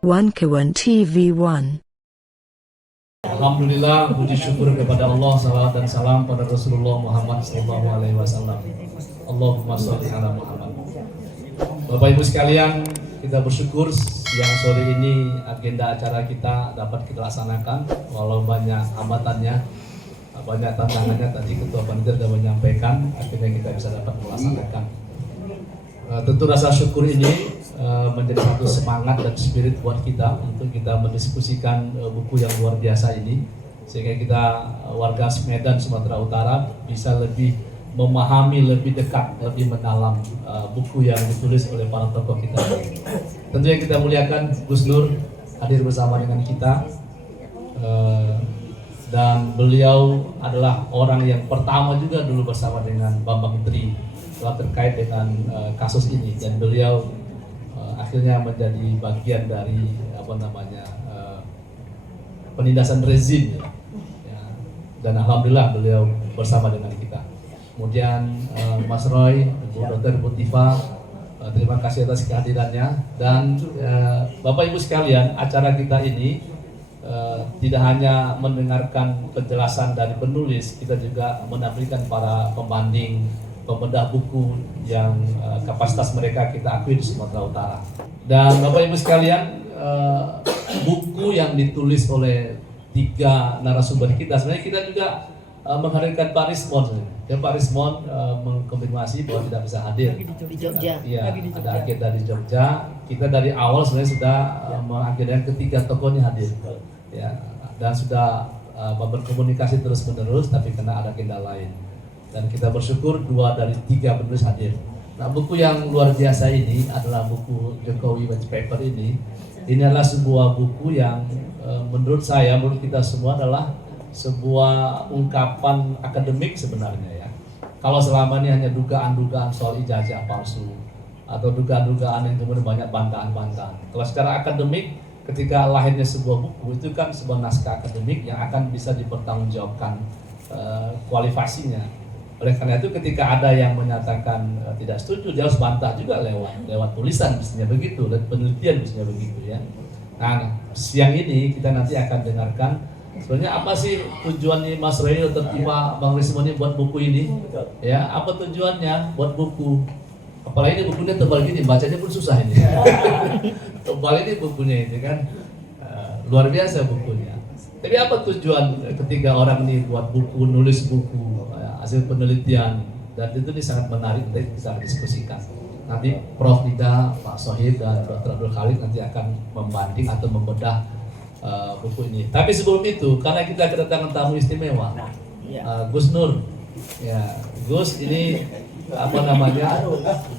One Kawan TV1. Alhamdulillah, puji syukur kepada Allah, salawat dan salam pada Rasulullah Muhammad SAW. Allahumma sholli ala Muhammad. Bapak Ibu sekalian, kita bersyukur siang sore ini agenda acara kita dapat kita laksanakan, walau banyak hambatannya, banyak tantangannya. Tadi Ketua Panitia sudah menyampaikan, akhirnya kita bisa dapat melaksanakan. Tentu rasa syukur ini menjadi satu semangat dan spirit buat kita untuk kita mendiskusikan buku yang luar biasa ini, sehingga kita warga Medan Sumatera Utara bisa lebih memahami lebih dekat, lebih mendalam buku yang ditulis oleh para tokoh kita. Tentu yang kita muliakan Gus Nur hadir bersama dengan kita, dan beliau adalah orang yang pertama juga dulu bersama dengan Bambang Menteri terkait dengan kasus ini, dan beliau akhirnya menjadi bagian dari penindasan rezim ya. Dan alhamdulillah beliau bersama dengan kita. Kemudian Mas Roy, Bu Dr. Bu Tifa, terima kasih atas kehadirannya. Dan Bapak Ibu sekalian, acara kita ini tidak hanya mendengarkan penjelasan dari penulis, kita juga menampilkan para pembanding, pembedah buku yang kapasitas mereka kita akui di Sumatera Utara. Dan Bapak Ibu sekalian, buku yang ditulis oleh 3 narasumber kita, sebenarnya kita juga menghadirkan Pak Rismon. Dan Pak Rismon mengkonfirmasi bahwa tidak bisa hadir di Jogja. Iya, ada agenda di Jogja. Kita dari awal sebenarnya sudah mengagendakan ketiga tokohnya hadir, ya, dan sudah berkomunikasi terus-menerus, tapi karena ada agenda lain. Dan kita bersyukur 2 dari 3 penulis hadir. Nah, buku yang luar biasa ini adalah buku Jokowi White Paper ini. Ini adalah sebuah buku yang menurut saya, menurut kita semua adalah sebuah ungkapan akademik sebenarnya ya. Kalau selama ini hanya dugaan-dugaan soal ijazah palsu atau dugaan-dugaan yang kemudian banyak bantahan-bantahan. Kalau secara akademik, ketika lahirnya sebuah buku itu kan sebuah naskah akademik yang akan bisa dipertanggungjawabkan kualifikasinya. Oleh karena itu ketika ada yang menyatakan tidak setuju, dia harus bantah juga lewat tulisan, mestinya begitu, dan penelitian mestinya begitu ya. Nah, siang ini kita nanti akan dengarkan sebenarnya apa sih tujuannya Mas Roy atau Bang Rismon buat buku ini? Ya, apa tujuannya buat buku? Apalagi ini bukunya tebal gini, bacanya pun susah ini. Tebal ini bukunya ini kan luar biasa bukunya. Tapi apa tujuan ketika orang ini buat buku, nulis buku, hasil penelitian, dan itu ini sangat menarik, nanti bisa diskusikan. Nanti Prof. Dida, Pak Sohib, dan Dr. Abdul Khalid nanti akan membanding atau membedah buku ini. Tapi sebelum itu, karena kita kedatangan tamu istimewa, Gus Nur, ya Gus ini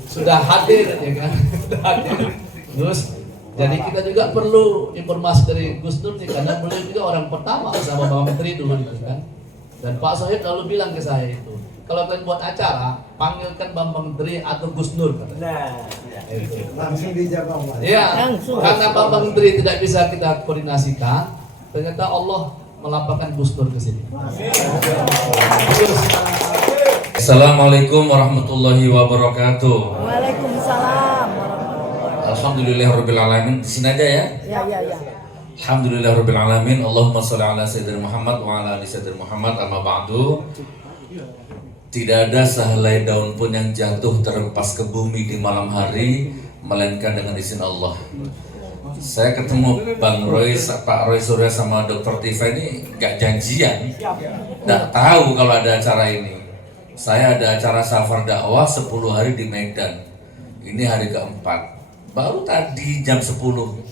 sudah hadir ya kan, Gus. Jadi kita juga perlu informasi dari Gus Nur nih, karena beliau juga orang pertama sama Bapak Menteri dulu gitu kan. Dan Pak Sohib lalu bilang ke saya itu, kalau kalian buat acara, panggilkan Bambang Menteri atau Gus Nur katanya. Nah, itu. Langsung dijawab. Iya, karena Bambang Menteri tidak bisa kita koordinasikan, ternyata Allah melapangkan Gus Nur ke sini. Assalamualaikum warahmatullahi wabarakatuh. Waalaikumsalam. Alhamdulillahirabbil alamin. Di sini aja ya. Ya. Alhamdulillahirabbil alamin. Allahumma sholli ala sayyidina Muhammad wa ala ali sayyidina Muhammad. Amma ba'du. Tidak ada sehelai daun pun yang jatuh terhempas ke bumi di malam hari melainkan dengan izin Allah. Saya ketemu Bang Roy, Pak Roy Surya sama Dr. Tifa ini gak janjian, gak tahu kalau ada acara ini. Saya ada acara safar dakwah 10 hari di Medan. Ini hari keempat. Baru tadi jam 10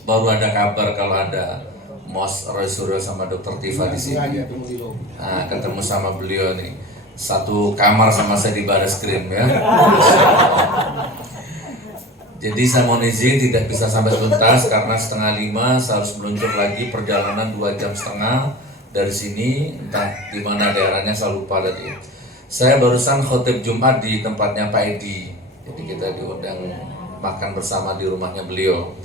baru ada kabar kalau ada Mas Roy Surya sama Dr. Tifa di sini. Nah, ketemu sama beliau nih. Satu kamar sama saya di Bareskrim ya. Jadi saya mohon izin tidak bisa sampai tuntas karena 4:30 saya harus meluncur lagi perjalanan 2,5 jam dari sini, entah di mana daerahnya saya lupa tadi. Saya barusan khotib Jumat di tempatnya Pak Edi. Jadi kita diundang makan bersama di rumahnya beliau.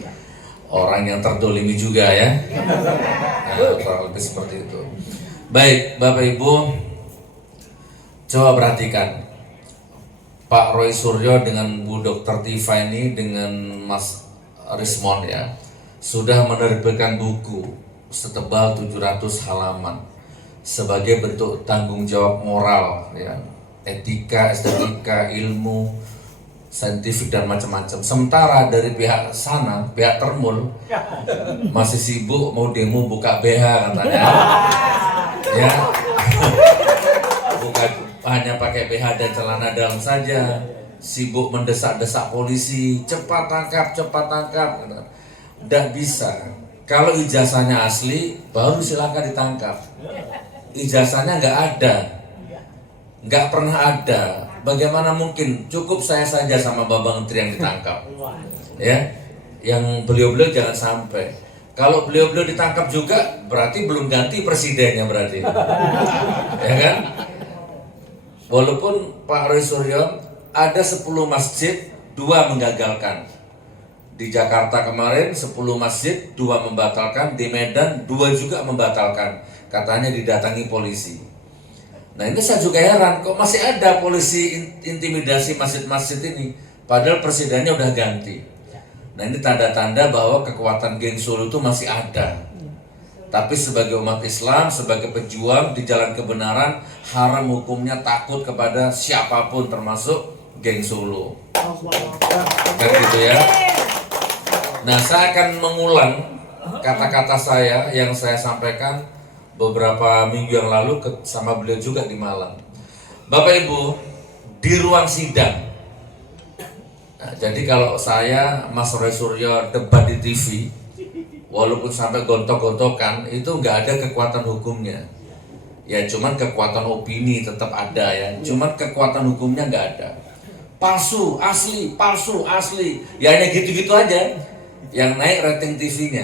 Orang yang terdolimi juga ya. Nah, kurang lebih seperti itu. Baik, Bapak Ibu, coba perhatikan Pak Roy Suryo dengan Bu Dr. Tifa ini dengan Mas Rismon ya. sudah menerbitkan buku setebal 700 halaman sebagai bentuk tanggung jawab moral, ya, etika, estetika, ilmu, saintifik dan macam-macam. Sementara dari pihak sana, pihak Termul masih sibuk mau demo buka BH katanya, ya, bukan hanya pakai BH dan celana dalam saja, sibuk mendesak-desak polisi, cepat tangkap, gitu. Nggak bisa. Kalau ijazahnya asli, baru silakan ditangkap. Ijazahnya nggak ada, nggak pernah ada. Bagaimana mungkin? Cukup saya saja sama Bambang Menteri yang ditangkap, ya. Yang beliau-beliau jangan sampai. Kalau beliau-beliau ditangkap juga, berarti belum ganti presidennya berarti, ya kan? Walaupun Pak Roy Suryo ada 10 masjid, 2 menggagalkan. Di Jakarta kemarin 10 masjid, 2 membatalkan. Di Medan 2 juga membatalkan. Katanya didatangi polisi. Nah ini saya juga heran, kok masih ada polisi intimidasi masjid-masjid ini, padahal presidennya udah ganti. Nah ini tanda-tanda bahwa kekuatan geng Solo itu masih ada. Tapi sebagai umat Islam, sebagai pejuang di jalan kebenaran, haram hukumnya takut kepada siapapun termasuk geng Solo. Kan gitu ya. Nah saya akan mengulang kata-kata saya yang saya sampaikan beberapa minggu yang lalu sama beliau juga di Malang. Bapak Ibu, di ruang sidang. Nah, jadi kalau saya, Mas Roy Suryo debat di TV, walaupun sampai gontok-gontokan, itu nggak ada kekuatan hukumnya. Ya cuman kekuatan opini tetap ada ya. Cuman kekuatan hukumnya nggak ada. Palsu, asli, palsu, asli. Ya hanya gitu-gitu aja. Yang naik rating TV-nya,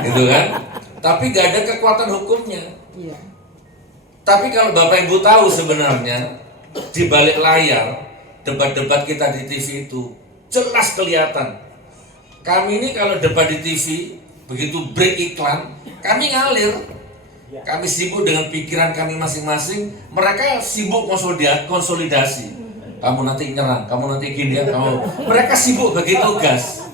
gitu kan? Tapi gak ada kekuatan hukumnya. Tapi kalau Bapak Ibu tahu sebenarnya di balik layar debat-debat kita di TV itu jelas kelihatan. Kami ini kalau debat di TV begitu break iklan, kami ngalir. Kami sibuk dengan pikiran kami masing-masing. Mereka sibuk konsolidasi. Kamu nanti nyerang, kamu nanti gini ya, kamu. Mereka sibuk begitu gas.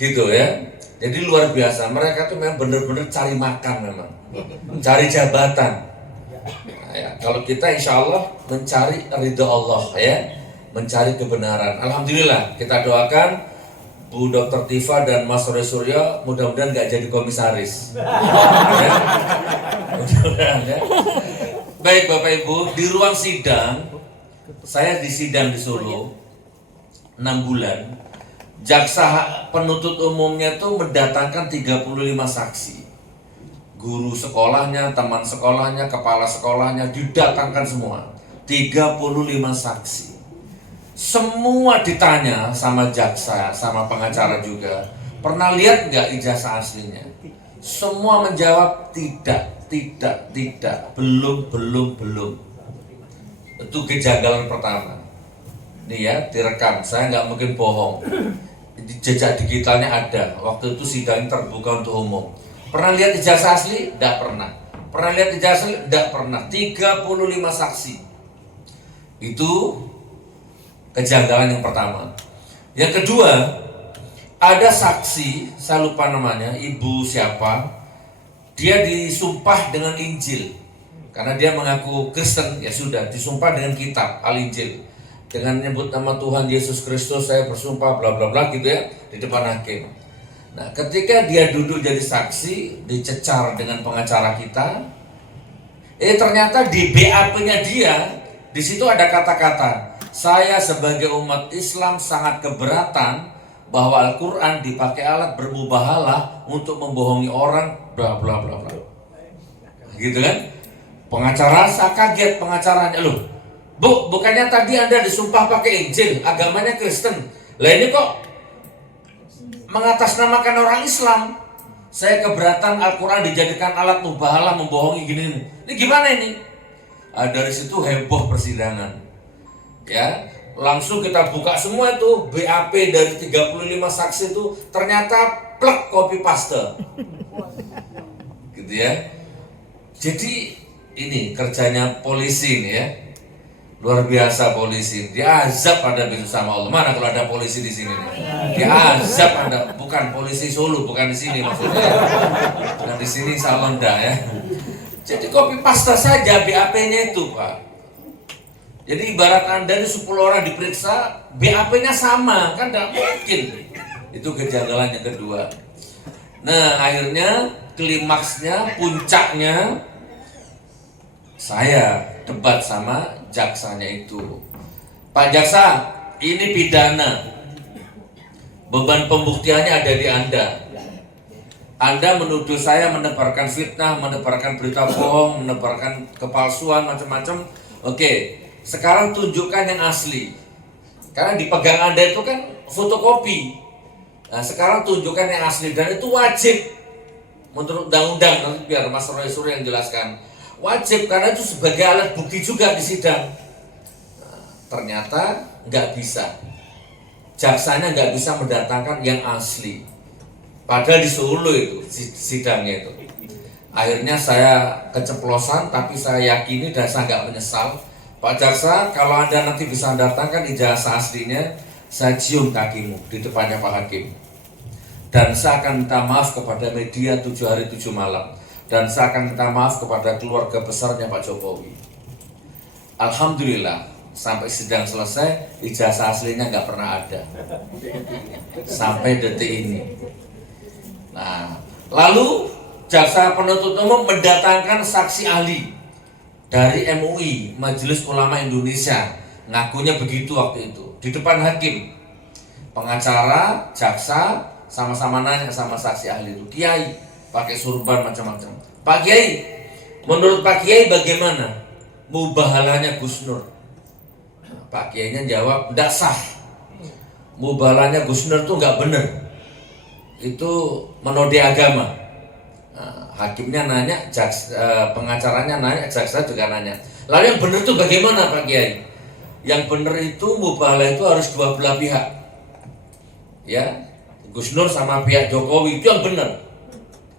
Gitu ya. Jadi luar biasa, mereka tuh memang benar-benar cari makan memang, cari jabatan. Nah, ya, kalau kita insya Allah mencari ridho Allah ya, mencari kebenaran. Alhamdulillah kita doakan Bu Dr. Tifa dan Mas Roy Suryo mudah-mudahan nggak jadi komisaris. Ya. Mudah-mudahan ya. Baik Bapak Ibu, di ruang sidang, saya di sidang di Solo 6 bulan. Jaksa penuntut umumnya tuh mendatangkan 35 saksi. Guru sekolahnya, teman sekolahnya, kepala sekolahnya didatangkan semua. 35 saksi. Semua ditanya sama jaksa, sama pengacara juga. Pernah lihat nggak ijazah aslinya? Semua menjawab tidak, belum. Itu kejanggalan pertama. Nih ya, direkam. Saya nggak mungkin bohong. Jejak digitalnya ada. Waktu itu sidang terbuka untuk umum. Pernah lihat ijazah asli? Tidak pernah. Pernah lihat ijazah asli? Tidak pernah. 35 saksi. Itu kejanggalan yang pertama. Yang kedua, ada saksi, saya lupa namanya, ibu siapa. Dia disumpah dengan Injil. Karena dia mengaku Kristen, ya sudah, disumpah dengan kitab Al-Injil. Dengan menyebut nama Tuhan Yesus Kristus saya bersumpah bla bla bla gitu ya di depan hakim. Nah, ketika dia duduk jadi saksi, dicecar dengan pengacara kita, ternyata di BAP-nya dia di situ ada kata-kata, saya sebagai umat Islam sangat keberatan bahwa Al-Quran dipakai alat bermubahalah untuk membohongi orang bla bla bla bla. Gitu kan? Pengacara saya kaget pengacaranya, loh. Bu, bukannya tadi Anda disumpah pakai Injil, agamanya Kristen. Lah ini kok mengatasnamakan orang Islam. Saya keberatan Al-Quran dijadikan alat mubahalah membohongi gini. Ini gimana ini? Dari situ heboh persidangan. Ya, langsung kita buka semua itu BAP dari 35 saksi itu ternyata plek copy paste. Gitu ya. Jadi ini kerjanya polisi nih ya. Luar biasa polisi, diazab Anda besok sama Allah. Mana kalau ada polisi di sini? Diazab Anda, bukan polisi Solo, bukan di sini maksudnya. Dan di sini insya Allah enggak ya. Jadi copy paste saja BAP-nya itu Pak. Jadi ibarat Anda ini 10 orang diperiksa, BAP-nya sama, kan enggak mungkin. Itu kejanggalan yang kedua. Nah akhirnya klimaksnya, puncaknya, saya debat sama jaksanya itu. Pak jaksa, ini pidana. Beban pembuktiannya ada di Anda. Anda menuduh saya menebarkan fitnah, menebarkan berita bohong, menebarkan kepalsuan, macam-macam. Oke, sekarang tunjukkan yang asli. Karena dipegang Anda itu kan fotokopi. Nah, sekarang tunjukkan yang asli dan itu wajib. Menurut undang-undang, nanti biar Mas Roy Surya yang jelaskan. Wajib karena itu sebagai alat bukti juga di sidang. Nah, ternyata nggak bisa. Jaksanya nggak bisa mendatangkan yang asli. Padahal di Solo itu sidangnya itu. Akhirnya saya keceplosan, tapi saya yakini dan saya nggak menyesal. Pak Jaksa, kalau Anda nanti bisa datangkan ijazah aslinya, saya cium kakimu di depannya Pak Hakim. Dan saya akan minta maaf kepada media 7 hari 7 malam. Dan saya akan minta maaf kepada keluarga besarnya Pak Jokowi. Alhamdulillah, sampai sidang selesai, ijazah aslinya nggak pernah ada. Sampai detik ini. Nah, lalu jaksa penuntut umum mendatangkan saksi ahli dari MUI, Majelis Ulama Indonesia. Ngakunya begitu waktu itu, di depan hakim. Pengacara, jaksa, sama-sama nanya sama saksi ahli itu. Kiai, pakai surban macam-macam. Pak Kiai, menurut Pak Kiai bagaimana mubahalanya Gus Nur? Nah, Pak Kiainya jawab, tidak sah. Mubahalanya Gus Nur itu nggak benar. Itu menodai agama. Nah, hakimnya nanya, pengacaranya nanya, jaksa juga nanya. Lalu yang benar itu bagaimana Pak Kiai? Yang benar itu mubahalah itu harus dua belah pihak. Ya, Gus Nur sama pihak Jokowi itu yang benar.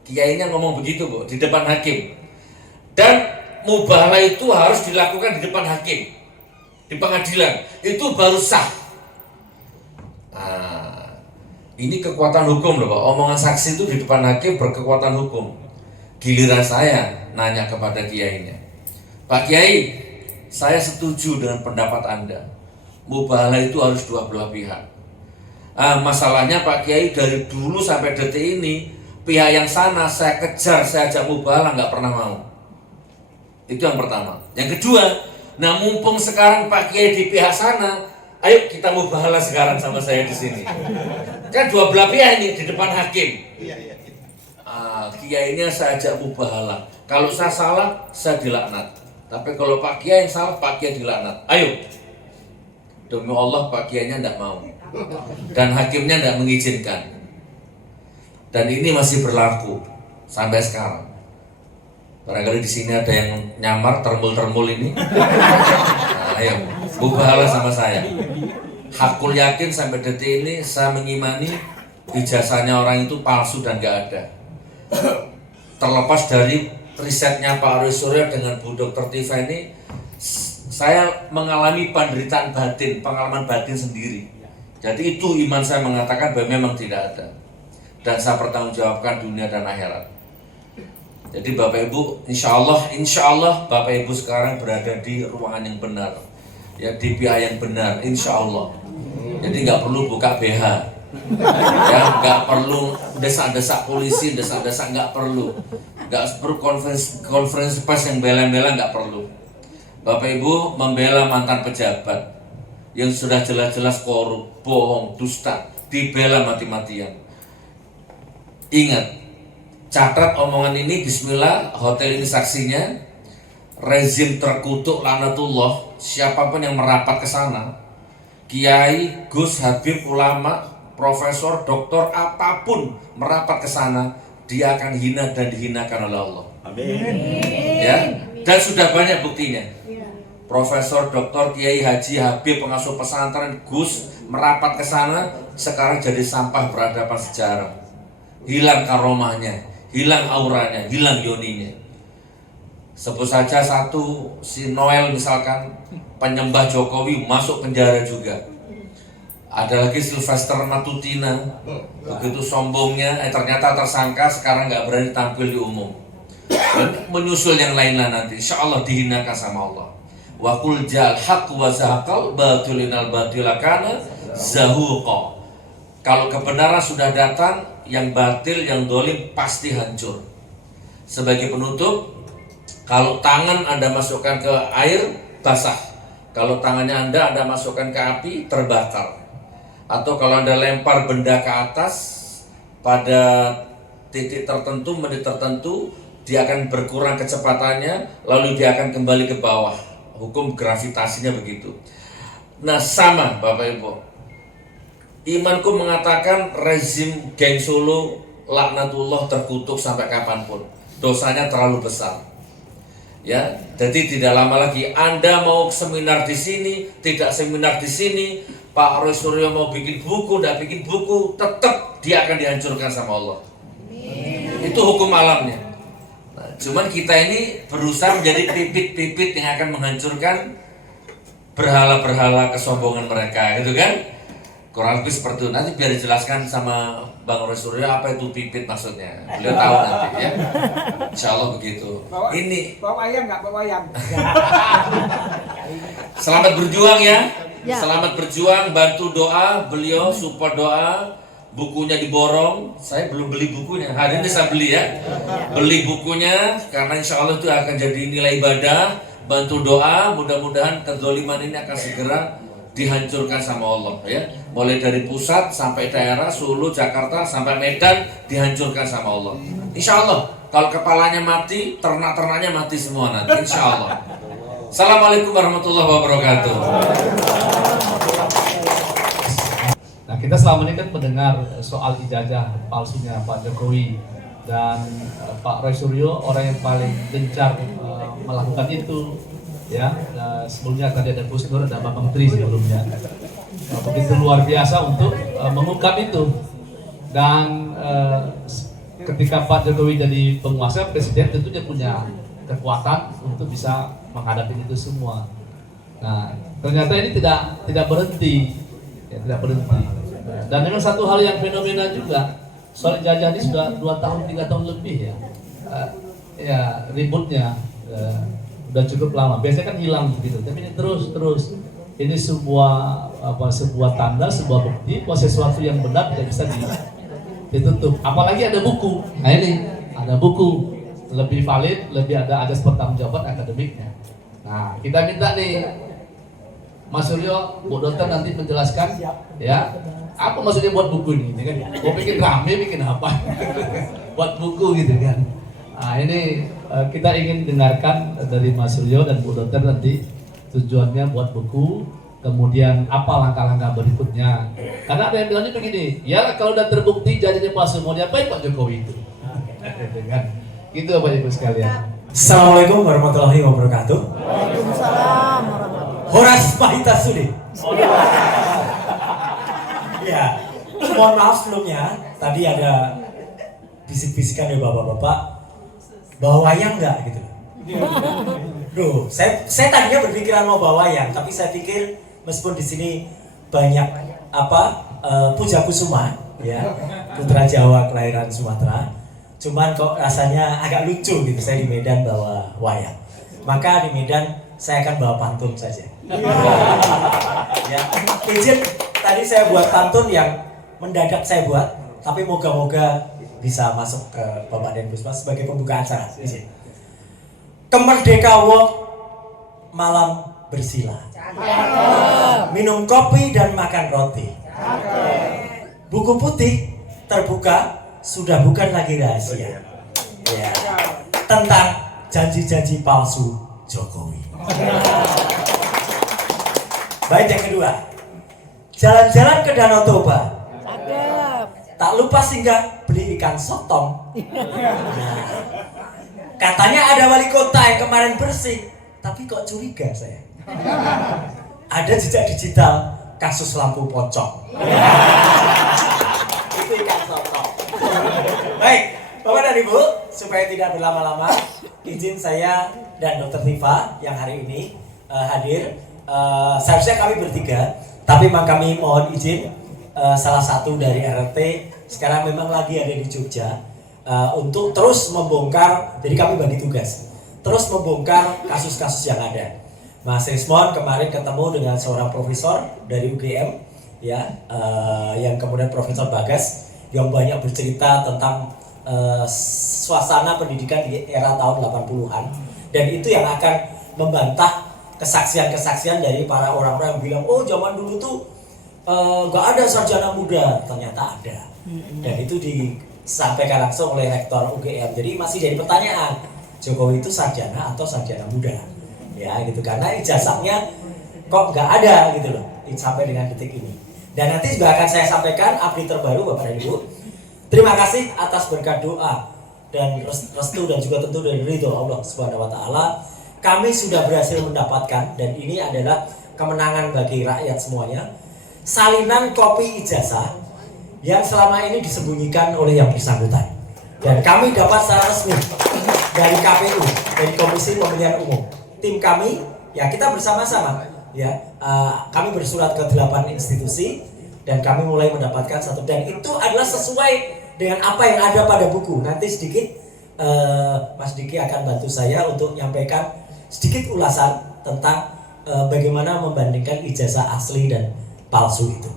Kiainya ngomong begitu Bu, di depan hakim. Dan mubahalah itu harus dilakukan di depan hakim, di pengadilan. Itu baru sah. Nah, ini kekuatan hukum loh Pak. Omongan saksi itu di depan hakim berkekuatan hukum. Giliran saya nanya kepada kiainya, Pak Kiai, saya setuju dengan pendapat Anda. Mubahalah itu harus dua belah pihak. Masalahnya Pak Kiai, dari dulu sampai detik ini pihak yang sana saya kejar, saya ajak mubahalah nggak pernah mau. Itu yang pertama. Yang kedua, nah mumpung sekarang Pak Kiai di pihak sana, ayo kita mubahalah sekarang sama saya di sini. Kan dua belah pihak ini di depan hakim. Kiainya saya ajak mubahalah. Kalau saya salah, saya dilaknat. Tapi kalau Pak Kiai yang salah, Pak Kiai dilaknat. Ayo. Demi Allah Pak Kiainya tidak mau. Dan hakimnya tidak mengizinkan. Dan ini masih berlaku sampai sekarang. Barangkali di sini ada yang nyamar termul-termul ini. Nah, ayo, mubahalah sama saya. Hakul yakin sampai detik ini saya mengimani ijazahnya orang itu palsu dan gak ada. Terlepas dari risetnya Pak Roy Surya dengan Bu Dr. Tifa ini, saya mengalami penderitaan batin, pengalaman batin sendiri. Jadi itu iman saya mengatakan bahwa memang tidak ada. Dan saya pertanggungjawabkan dunia dan akhirat. Jadi Bapak Ibu, insya Allah Bapak Ibu sekarang berada di ruangan yang benar, ya di pihak yang benar, insya Allah. Jadi nggak perlu buka BH, ya nggak perlu desak-desak polisi, desak-desak nggak perlu konferensi pers yang bela-bela nggak perlu. Bapak Ibu membela mantan pejabat yang sudah jelas-jelas korup, bohong, dusta, dibela mati-matian. Ingat, catat omongan ini, bismillah, hotel ini saksinya, rezim terkutuk laknatullah, siapapun yang merapat ke sana, kiai, gus, habib, ulama, profesor, doktor, apapun merapat ke sana, dia akan hina dan dihinakan oleh Allah. Amin. Ya, dan sudah banyak buktinya. Profesor, doktor, kiai, haji, habib, pengasuh pesantren, gus merapat ke sana, sekarang jadi sampah peradaban sejarah. Hilang karomahnya, hilang auranya, hilang yoninya. Sebut saja satu, si Noel misalkan, penyembah Jokowi masuk penjara juga. Ada lagi Sylvester Matutina, begitu sombongnya, ternyata tersangka, sekarang nggak berani tampil di umum. Dan menyusul yang lainnya nanti, insya Allah dihinakan sama Allah. Wa qul ja'al haqq wa zahaqal batilinal batilakana zahuqa. Kalau kebenaran sudah datang, yang batil, yang dolim pasti hancur. Sebagai penutup, kalau tangan Anda masukkan ke air, basah. Kalau tangannya Anda masukkan ke api, terbakar. Atau kalau Anda lempar benda ke atas, pada titik tertentu, menit tertentu, dia akan berkurang kecepatannya, lalu dia akan kembali ke bawah. Hukum gravitasinya begitu. Nah, sama Bapak Ibu. Imanku mengatakan rezim geng Solo laknatullah terkutuk sampai kapanpun. Dosanya terlalu besar. Ya, jadi tidak lama lagi Anda mau seminar di sini, tidak seminar di sini, Pak Roy Suryo mau bikin buku, tidak bikin buku, tetap dia akan dihancurkan sama Allah. Itu hukum alamnya. Nah, cuman kita ini berusaha menjadi pipit-pipit yang akan menghancurkan berhala-berhala kesombongan mereka, gitu kan? Kurang lebih seperti itu. Nanti biar dijelaskan sama Bang Roy Suryo apa itu pipit maksudnya. Beliau tahu nanti ya. Insya Allah begitu. Bawa ayam nggak? Bawa ayam. Selamat berjuang ya. Ya. Selamat berjuang, bantu doa, beliau support doa, bukunya diborong. Saya belum beli bukunya, hari ini saya beli ya. Beli bukunya karena insya Allah itu akan jadi nilai ibadah. Bantu doa, mudah-mudahan kezaliman ini akan segera dihancurkan sama Allah ya. Mulai dari pusat sampai daerah, Solo, Jakarta sampai Medan dihancurkan sama Allah. Insya Allah kalau kepalanya mati, ternak-ternaknya mati semua nanti. Insya Allah. Assalamualaikum warahmatullahi wabarakatuh. Nah, kita selama ini kan mendengar soal ijazah palsunya Pak Jokowi dan Pak Roy Suryo orang yang paling gencar melakukan itu. Ya, sebelumnya tadi ada Gus Nur, ada Pak Menteri sebelumnya. Begitu luar biasa untuk mengungkap itu. Dan ketika Pak Jokowi jadi penguasa, presiden tentu dia punya kekuatan untuk bisa menghadapi itu semua. Nah, ternyata ini tidak berhenti, ya, tidak berhenti. Dan memang satu hal yang fenomena juga, soal jajah ini sudah 2 tahun, 3 tahun lebih ya. Ya ributnya udah cukup lama. Biasanya kan hilang begitu, tapi ini terus. Ini sebuah tanda, sebuah bukti bahwa sesuatu yang benar tidak bisa ditutup. Apalagi ada buku. Nah ini ada buku lebih valid, lebih ada asas pertanggungjawaban akademiknya. Nah, kita minta nih Mas Suryo, Bu Dokter nanti menjelaskan ya, apa maksudnya buat buku ini kan? Mau bikin rame, bikin apa? Buat buku gitu kan. Nah, ini kita ingin dengarkan dari Mas Suryo dan Bu Dokter nanti tujuannya buat buku, kemudian apa langkah-langkah berikutnya. Karena ada yang bilangnya begini, ya kalau udah terbukti jadinya palsu, mau diapain Pak Jokowi itu? Dengan itu Bapak Ibu sekalian. Assalamualaikum warahmatullahi wabarakatuh. Waalaikumsalam warahmatullahi. Horas Pahita Sudi. Ya, mohon maaf sebelumnya. Tadi ada bisik-bisikan dari bapak-bapak bawa wayang nggak gitu. Duh, saya tadinya berpikiran mau bawa wayang, tapi saya pikir meskipun di sini banyak Puja Kusuma, ya, putra Jawa kelahiran Sumatera. Cuman kok rasanya agak lucu gitu, saya di Medan bawa wayang. Maka di Medan saya akan bawa pantun saja. Ya, izin tadi saya buat pantun yang mendadak saya buat, tapi moga-moga bisa masuk ke Bapak Den Puspa sebagai pembuka acara. Izin. Kemerdekawo malam bersila. Minum kopi dan makan roti. Buku putih terbuka. Sudah bukan lagi rahasia ya, tentang janji-janji palsu Jokowi. Baik, yang kedua, jalan-jalan ke Danau Toba. Tak lupa singgah beli ikan sotong. Nah, katanya ada wali kota yang kemarin bersih, tapi kok curiga saya. Ada jejak digital kasus lampu pocong. Itu ikan sotong. Baik, Bapak dan Ibu, supaya tidak berlama-lama, izin saya dan Dr. Tifa yang hari ini hadir. Seharusnya kami bertiga, tapi memang kami mohon izin salah satu dari RRT sekarang memang lagi ada di Jogja untuk terus membongkar. Jadi kami bagi tugas terus membongkar kasus-kasus yang ada. Mas Rismon kemarin ketemu dengan seorang profesor dari UGM ya, yang kemudian Profesor Bagas yang banyak bercerita tentang suasana pendidikan di era tahun 80-an, dan itu yang akan membantah kesaksian-kesaksian dari para orang-orang yang bilang oh zaman dulu tuh nggak ada sarjana muda. Ternyata ada, dan itu disampaikan langsung oleh Rektor UGM. Jadi masih jadi pertanyaan, Jokowi itu sarjana atau sarjana muda ya gitu, karena ijazahnya kok nggak ada gitu loh sampai dengan detik ini. Dan nanti juga akan saya sampaikan update terbaru Bapak dan Ibu. Terima kasih atas berkat doa dan restu dan juga tentu dari ridho Allah Subhanahu wa taala. Kami sudah berhasil mendapatkan, dan ini adalah kemenangan bagi rakyat semuanya, salinan kopi ijazah yang selama ini disembunyikan oleh yang bersangkutan. Dan kami dapat secara resmi dari KPU, dari Komisi Pemilihan Umum. Tim kami, ya kita bersama-sama ya, kami bersurat ke 8 institusi dan kami mulai mendapatkan satu, dan itu adalah sesuai dengan apa yang ada pada buku. Nanti sedikit Mas Diki akan bantu saya untuk menyampaikan sedikit ulasan tentang bagaimana membandingkan ijazah asli dan palsu itu.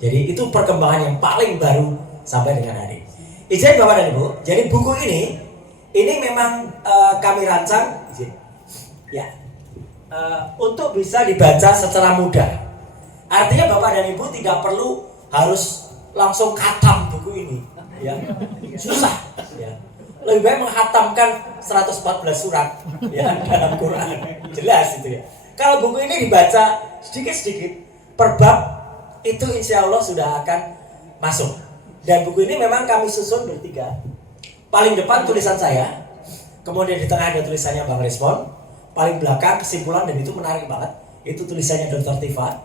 Jadi itu perkembangan yang paling baru sampai dengan hari ini. Izin Bapak dan Ibu, jadi buku ini memang kami rancang ya untuk bisa dibaca secara mudah. Artinya Bapak dan Ibu tidak perlu harus langsung khatam buku ini ya. Susah ya. Lebih baik menghatamkan 114 surat ya dalam Quran. Jelas itu ya. Kalau buku ini dibaca sedikit-sedikit per bab, itu insya Allah sudah akan masuk. Dan buku ini memang kami susun bertiga. Paling depan tulisan saya, kemudian di tengah ada tulisannya Bang Respon, paling belakang kesimpulan, dan itu menarik banget, itu tulisannya Dr. Tifa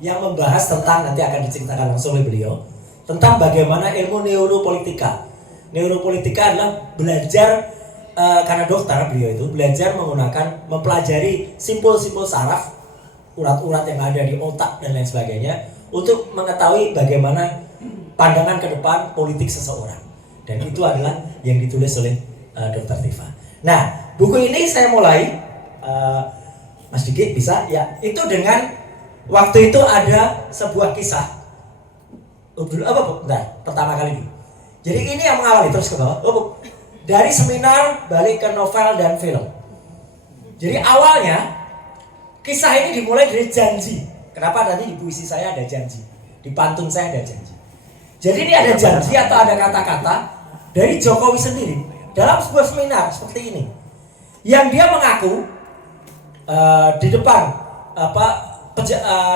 yang membahas tentang, nanti akan diceritakan langsung oleh beliau, tentang bagaimana ilmu neuropolitika. Neuropolitika adalah belajar, karena dokter beliau itu belajar menggunakan, mempelajari simpul-simpul saraf, urat-urat yang ada di otak dan lain sebagainya, untuk mengetahui bagaimana pandangan ke depan politik seseorang. Dan itu adalah yang ditulis oleh Dr. Tifa. Nah, buku ini saya mulai, Mas Diki bisa ya, itu dengan waktu itu ada sebuah kisah. Dulu apa Bu? Nah, pertama kali dulu. Jadi ini yang mengawali, terus ke bawah. Bu. Dari seminar balik ke novel dan film. Jadi awalnya kisah ini dimulai dari janji. Kenapa tadi di puisi saya ada janji, di pantun saya ada janji. Jadi ini ada janji atau ada kata-kata dari Jokowi sendiri dalam sebuah seminar seperti ini, yang dia mengaku di depan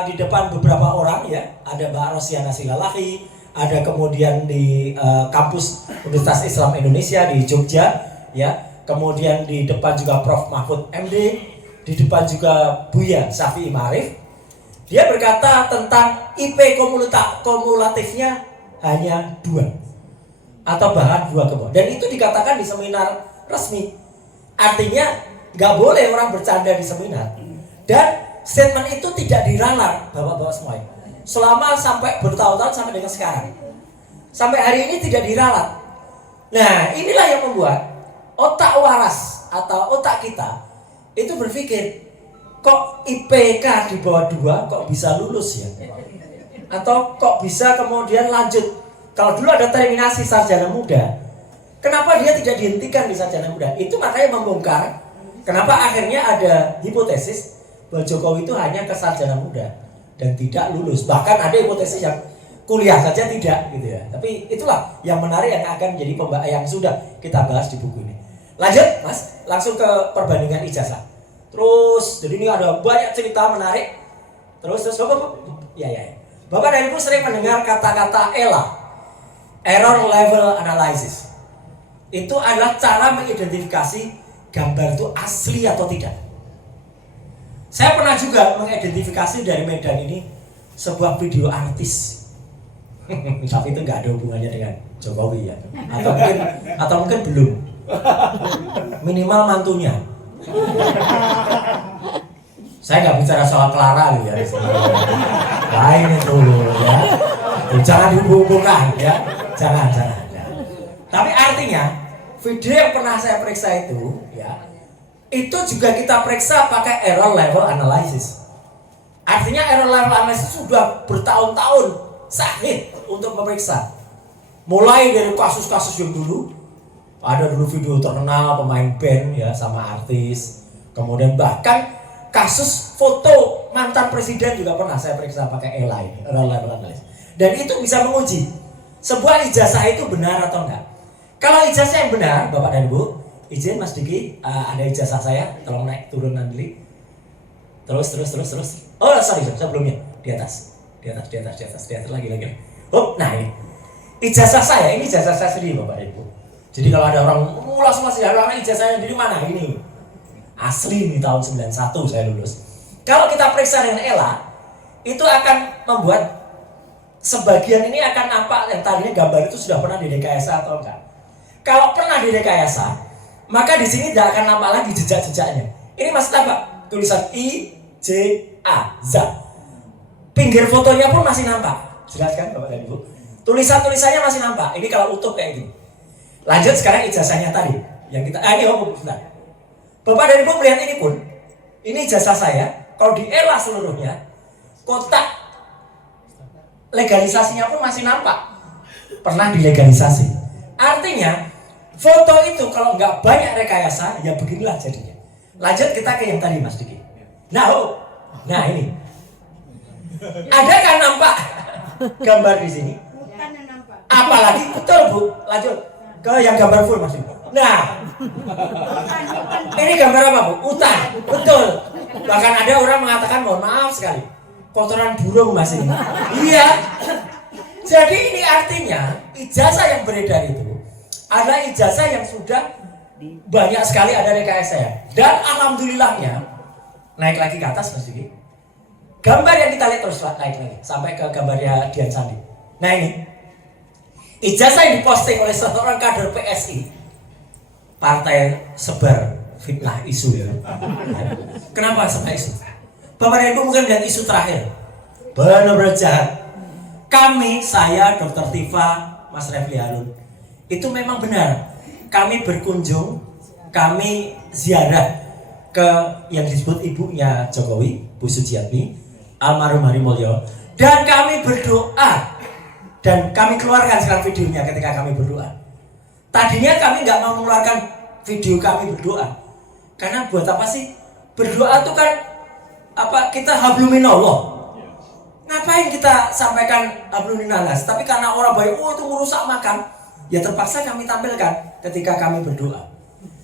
di depan beberapa orang ya, ada Mbak Rosiana Silalahi, ada kemudian di kampus Universitas Islam Indonesia di Jogja ya, kemudian di depan juga Prof Mahfud MD, di depan juga Buya Syafi'i Ma'arif. Dia berkata tentang IP kumulatifnya hanya 2 atau bahkan 2 ke bawah, dan itu dikatakan di seminar resmi. Artinya nggak boleh orang bercanda di seminar, dan statement itu tidak diralat bapak-bapak semuanya selama sampai bertahun-tahun sampai dengan sekarang, sampai hari ini tidak diralat. Nah inilah yang membuat otak waras atau otak kita itu berpikir, kok IPK di bawah 2 kok bisa lulus ya, atau kok bisa kemudian lanjut. Kalau dulu ada terminasi sarjana muda, kenapa dia tidak dihentikan di sarjana muda? Itu makanya membongkar kenapa akhirnya ada hipotesis bahwa Jokowi itu hanya ke sarjana muda dan tidak lulus. Bahkan ada hipotesis yang kuliah saja tidak gitu ya. Tapi itulah yang menarik yang akan menjadi pembahasan yang sudah kita bahas di buku ini. Lanjut Mas, langsung ke perbandingan ijazah. Terus, jadi ini ada banyak cerita menarik. Terus Bapak, ya. Bapak dan Ibu sering mendengar kata-kata ELA, Error Level Analysis. Itu adalah cara mengidentifikasi gambar itu asli atau tidak. Saya pernah juga mengidentifikasi dari Medan ini sebuah video artis. Tapi itu nggak ada hubungannya dengan Jokowi ya, atau mungkin belum. Minimal mantunya. Saya nggak bicara soal Clara loh ya. Lain itu ya. Jangan dihubungkan ya. Jangan. Ya. Tapi artinya video yang pernah saya periksa itu ya, itu juga kita periksa pakai error level analysis. Artinya error level analysis sudah bertahun-tahun sahih untuk memeriksa. Mulai dari kasus-kasus yang dulu, ada dulu video terkenal pemain band ya sama artis, kemudian bahkan kasus foto mantan presiden juga pernah saya periksa pakai error level analysis. Dan itu bisa menguji sebuah ijazah itu benar atau enggak. Kalau ijazah yang benar, Bapak dan Ibu, izin Mas Diki, ada ijazah saya, tolong naik turun nanti. Terus. Oh sorry, sebelumnya di atas lagi. Oh, nah ini ijazah saya, ini ijazah saya sendiri Bapak dan Ibu. Jadi kalau ada orang mulas ya, orang ijazahnya dari mana? Ini asli nih tahun 91 saya lulus. Kalau kita periksa dengan ELA, itu akan membuat sebagian ini akan nampak yang tadinya gambar itu sudah pernah di rekayasa atau enggak. Kalau pernah di rekayasa, maka di sini tidak akan nampak lagi jejak-jejaknya. Ini maksudnya apa? Tulisan I, J, A, Z. Pinggir fotonya pun masih nampak. Jelas kan Bapak dan Ibu? Tulisan-tulisannya masih nampak. Ini kalau utuh kayak gini. Lanjut sekarang ijazahnya tadi. Yang kita, ini bentar. Bapak dan Ibu melihat ini pun, ini ijazah saya. Kalau di ELA seluruhnya, kotak legalisasinya pun masih nampak. Pernah dilegalisasi. Artinya, foto itu kalau nggak banyak rekayasa, ya beginilah jadinya. Lanjut kita ke yang tadi Mas Diki. Nah ini. Ada kan nampak gambar di sini? Apalagi betul Bu. Lanjut ke yang gambar full Mas Diki. Nah, ini gambar apa Bu? Hutan. Betul. Bahkan ada orang mengatakan mohon maaf sekali, kotoran burung Mas ini. Iya. Jadi ini artinya ijazah yang beredar itu adalah ijazah yang sudah banyak sekali ada rekayasa ya. Dan alhamdulillahnya naik lagi ke atas Mas Diki. Gambar yang kita lihat terus naik lagi sampai ke gambarnya Dian Sandi. Nah ini ijazah yang diposting oleh seorang kader PSI, partai sebar fitnah isu ya. Kenapa sebar isu? Bapak dan Ibu mungkin lihat isu terakhir, benar-benar jahat. Kami, saya, Dr. Tifa, Mas Refli Harun, itu memang benar. Kami berkunjung, kami ziarah ke yang disebut ibunya Jokowi, Bu Sujiatmi, almarhum Hari Mulyo, dan kami berdoa. Dan kami keluarkan sekarang videonya ketika kami berdoa. Tadinya kami nggak mau mengeluarkan video kami berdoa, karena buat apa sih? Berdoa itu kan apa? Kita habluminallah. Ngapain kita sampaikan habluminanas? Tapi karena orang banyak, itu merusak makam, ya terpaksa kami tampilkan ketika kami berdoa.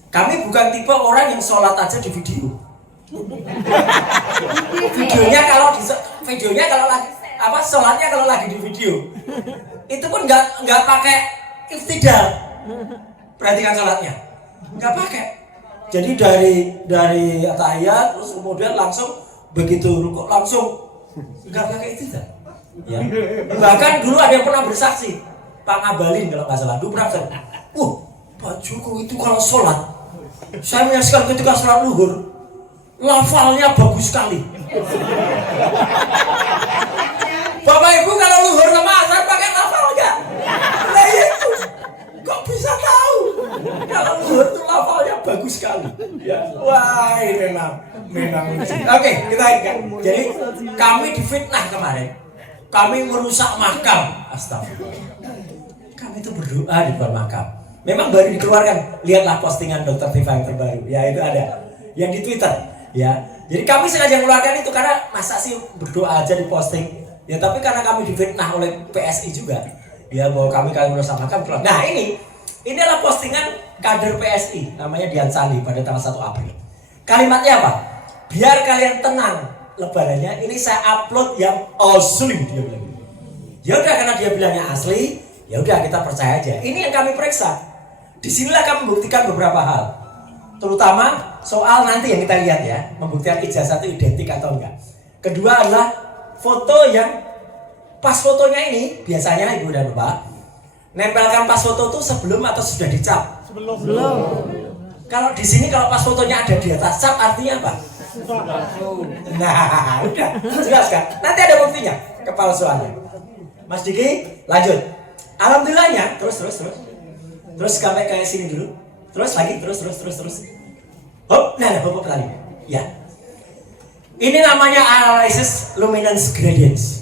Kami bukan tipe orang yang sholat aja di video. Videonya kalau lagi apa sholatnya kalau lagi di video, itu pun nggak pakai iftidal. Perhatikan sholatnya, nggak pakai. Jadi dari tahiyat terus kemudian langsung begitu rukuk langsung. Enggak pakai itu kan? Ya. Bahkan dulu ada yang pernah bersaksi, Pak Ngabalin kalau nggak salah, dulu pernah bersaksi. Pak Jokowi itu kalau sholat, saya menyaksikan ketika sholat luhur, lafalnya bagus sekali. Bapak Ibu kalau luhur sama asar pakai lafal nggak? Nah itu, kok bisa tahu? Kalau luhur itu lafalnya bagus sekali. Ya. Wah ini memang. Oke, kita ingat. Jadi kami difitnah kemarin. Kami merusak makam. Astagfirullah. Kami itu berdoa di depan makam. Memang baru dikeluarkan. Lihatlah postingan Dr. Tifa yang terbaru. Ya itu ada. Yang di Twitter. Ya. Jadi kami sengaja mengeluarkan itu karena masa sih berdoa aja diposting. Ya tapi karena kami difitnah oleh PSI juga. Ya bahwa kami merusak makam. Nah ini adalah postingan kader PSI. Namanya Dian Sandi pada tanggal 1 April. Kalimatnya apa? Biar kalian tenang lebarannya, ini saya upload yang asli, dia bilang. Ya udah karena dia bilangnya asli, ya udah kita percaya aja. Ini yang kami periksa. Disinilah kami membuktikan beberapa hal, terutama soal nanti yang kita lihat ya, membuktikan ijazah itu identik atau enggak. Kedua adalah foto yang pas fotonya ini biasanya Ibu dan Bapak nempelkan pas foto itu sebelum atau sudah dicap. Belum. Kalau di sini kalau pas fotonya ada di atas cap artinya apa? Nah, udah jelas kan? Nanti ada buktinya kepalsuannya. Mas Diki, lanjut. Alhamdulillahnya, terus sampai kayak sini dulu. Terus lagi, terus. Hop, nah, hop lagi. Ya. Ini namanya analisis luminance gradients.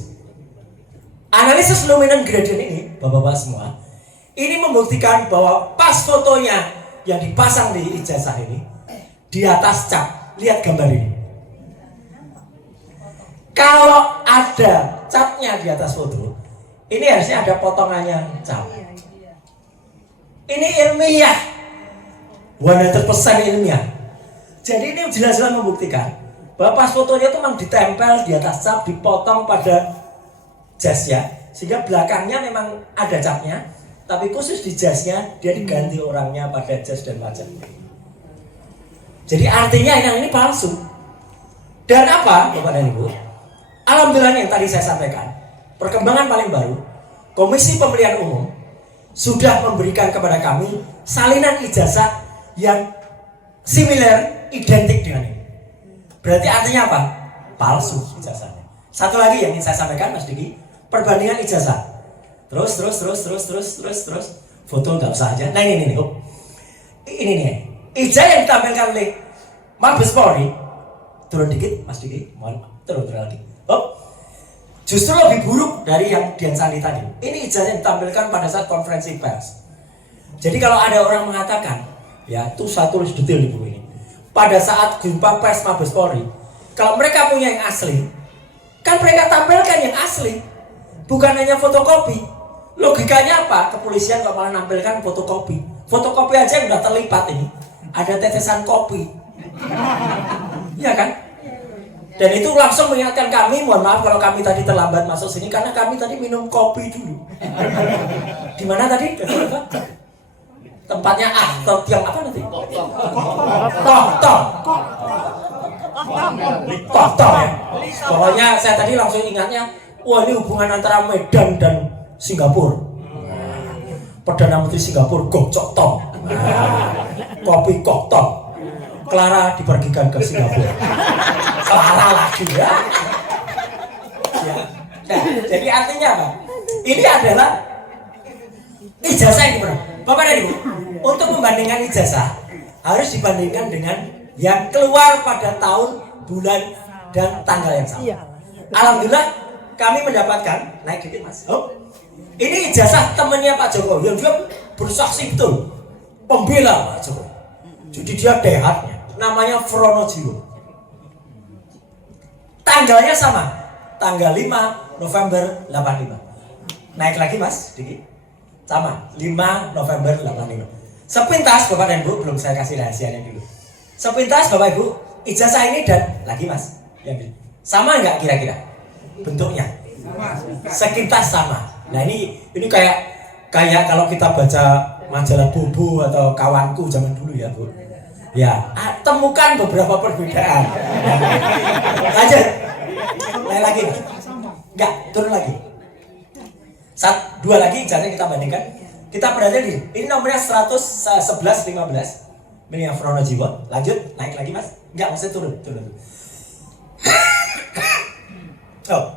Analisis luminance gradient ini, bapak-bapak semua, ini membuktikan bahwa pas fotonya yang dipasang di ijazah ini di atas cap, lihat gambar ini. Kalau ada capnya di atas foto, ini harusnya ada potongannya cap. Ini ilmiah, 100% ilmiah. Jadi ini jelas-jelas membuktikan bahwa pas fotonya itu memang ditempel di atas cap, dipotong pada jasnya, sehingga belakangnya memang ada capnya, tapi khusus di jasnya dia diganti orangnya pada jas dan wajah. Jadi artinya yang ini palsu. Dan apa, Bapak dan Ibu? Alhamdulillah yang tadi saya sampaikan, perkembangan paling baru, Komisi Pemilihan Umum sudah memberikan kepada kami salinan ijazah yang similar, identik dengan ini. Berarti artinya apa? Palsu ijazahnya. Satu lagi yang ingin saya sampaikan, Mas Diki, perbandingan ijazah. Terus. Foto nggak usah aja. Nah ini nih, ini nih. Ijazah yang ditampilkan oleh Mabes Polri, turun dikit, Mas Diki, mohon turun lagi. Justru lebih buruk dari yang Dian Sandi tadi. Ini ijazah yang ditampilkan pada saat konferensi pers. Jadi kalau ada orang mengatakan, ya itu saya tulis detail di buku ini. Pada saat jumpa pers Mabes Polri, kalau mereka punya yang asli, kan mereka tampilkan yang asli, bukan hanya fotokopi. Logikanya apa? Kepolisian kalau malah nampilkan fotokopi. Fotokopi aja yang udah terlipat ini, ada tetesan kopi. Iya kan? Dan itu langsung mengingatkan kami, mohon maaf kalau kami tadi terlambat masuk sini karena kami tadi minum kopi dulu. Di mana tadi? Tempatnya yang apa nanti? Toh ya. Pokoknya saya tadi langsung ingatnya, wah ini hubungan antara Medan dan Singapura. Perdana Menteri Singapura Goh Chok Tong. Kopi Kok Tong. Clara dipergikan ke Singapura. Clara lagi ya. Nah, jadi artinya apa? Ini adalah ijazah yang benar. Bapak dan Ibu, untuk membandingkan ijazah harus dibandingkan dengan yang keluar pada tahun, bulan, dan tanggal yang sama. Alhamdulillah kami mendapatkan, naik dikit Mas. Ini ijazah temannya Pak Jokowi yang dia bersaksi betul pembela Pak Jokowi. Jadi dia dehatnya, namanya Fronojiwo. Tanggalnya sama, tanggal 5 November 85. Naik lagi Mas, dikit. Sama, 5 November 85. Sepintas Bapak dan Ibu, belum saya kasih rahasianya dulu. Sepintas Bapak Ibu, ijazah ini dan lagi Mas, yang sama nggak kira-kira bentuknya? Sekitar sama. Nah ini kayak kalau kita baca majalah Bobo atau Kawanku zaman dulu ya Bu. Ya, temukan beberapa perbedaan. Lanjut. Naik lagi. Enggak, turun lagi. Dua lagi ijazah kita bandingkan. Kita berada di ini nomornya 11115 miliknya Fronojiwo. Lanjut, naik lagi Mas. Enggak, maksudnya turun. Oh.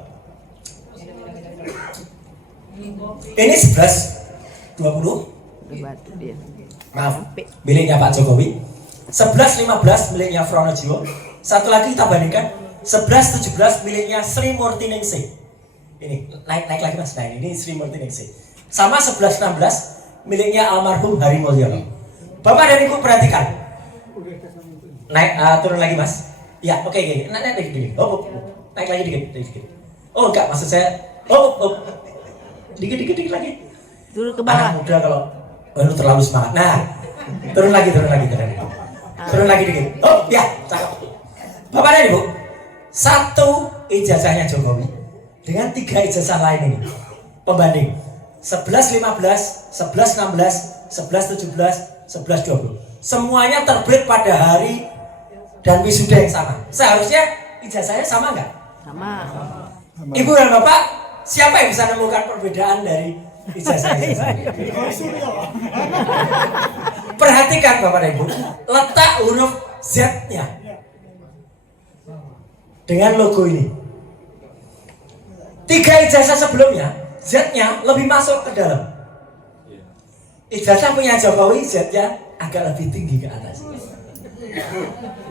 Ini 1120. Maaf, miliknya Pak Jokowi. 1115 miliknya Fronojiwo. Satu lagi kita bandingkan 1117 miliknya Sri Murtiningsih. Ini naik lagi Mas. Nah ini Sri Murtiningsih. Sama 1116 miliknya almarhum Hari Mulyono. Bapak dan Ibu perhatikan. Naik turun lagi Mas. Ya oke. Naik dikit. Naik lagi dikit. Oh enggak, maksud saya. Dikit lagi. Turun ke bawah. Anak muda kalau lu terlalu semangat. Nah, turun lagi. Turun lagi dikit. Oh, ya, cakep. Bapak dan Ibu, satu ijazahnya Jokowi dengan 3 ijazah lain ini. Pembanding 1115, 1116, 1117, 1120. Semuanya terbit pada hari dan wisuda yang sama. Seharusnya ijazahnya sama enggak? Sama. Ibu dan Bapak, siapa yang bisa menemukan perbedaan dari ijazah? Perhatikan Bapak dan Ibu, letak huruf Z-nya dengan logo ini. 3 ijazah sebelumnya, Z-nya lebih masuk ke dalam. Ijazah punya Jokowi, Z-nya agak lebih tinggi ke atas.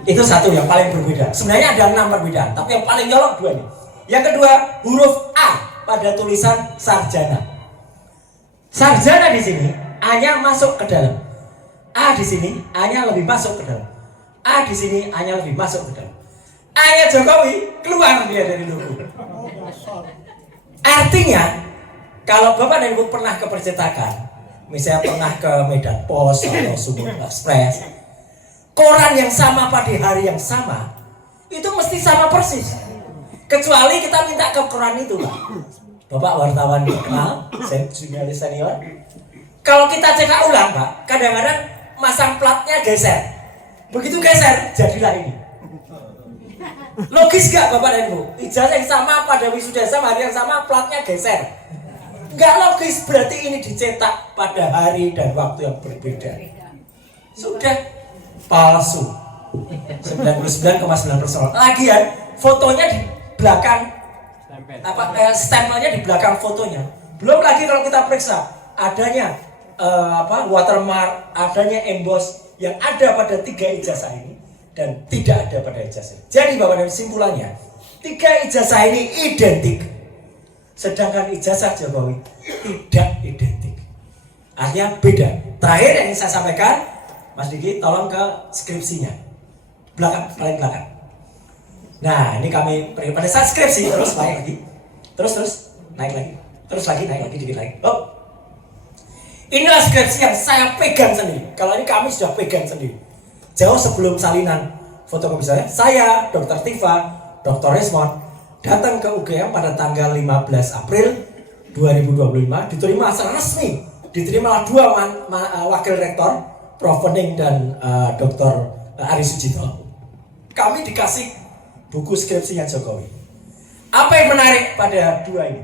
Itu satu yang paling berbeda. Sebenarnya ada 6 perbedaan, tapi yang paling nyolok 2 nih. Yang kedua, huruf A pada tulisan sarjana. Sarjana di sini A-nya masuk ke dalam. A di sini A-nya lebih masuk ke dalam. A di sini A-nya lebih masuk ke dalam. A-nya Jokowi keluar dia dari logo. Artinya, kalau Bapak dan Ibu pernah ke percetakan, misalnya pernah ke Medan Post atau Sumber Express, koran yang sama pada hari yang sama, itu mesti sama persis. Kecuali kita minta ke koran itu, Pak. Bapak wartawan kenal, jurnalis senior. Kalau kita cetak ulang, Pak, kadang-kadang masang platnya geser. Begitu geser, jadilah ini. Logis gak Bapak dan Ibu? Ijazah yang sama pada wisuda sama hari yang sama, platnya geser. Gak logis, berarti ini dicetak pada hari dan waktu yang berbeda. Sudah palsu. 99,9%. Lagian fotonya di belakang, stempelnya di belakang fotonya. Belum lagi kalau kita periksa adanya watermark, adanya emboss yang ada pada 3 ijazah ini dan tidak ada pada ijazah. Jadi Bapak dan simpulannya, 3 ijazah ini identik, sedangkan ijazah Jokowi tidak identik. Artinya beda. Terakhir yang ingin saya sampaikan, Mas Diki, tolong ke skripsinya, paling belakang. Nah, ini kami pada saat skripsi terus naik lagi, terus naik lagi, terus lagi naik lagi dikit lagi. Oh. Inilah skripsi yang saya pegang sendiri. Kalau ini kami sudah pegang sendiri. Jauh sebelum salinan fotokopi saya, Dr. Tifa, Dr. Resmond datang ke UGM pada tanggal 15 April 2025, diterima secara resmi. Diterimalah 2 wakil rektor, Prof. Pening dan Dr. Ari Sujito. Kami dikasih buku skripsinya Jokowi. Apa yang menarik pada 2 ini?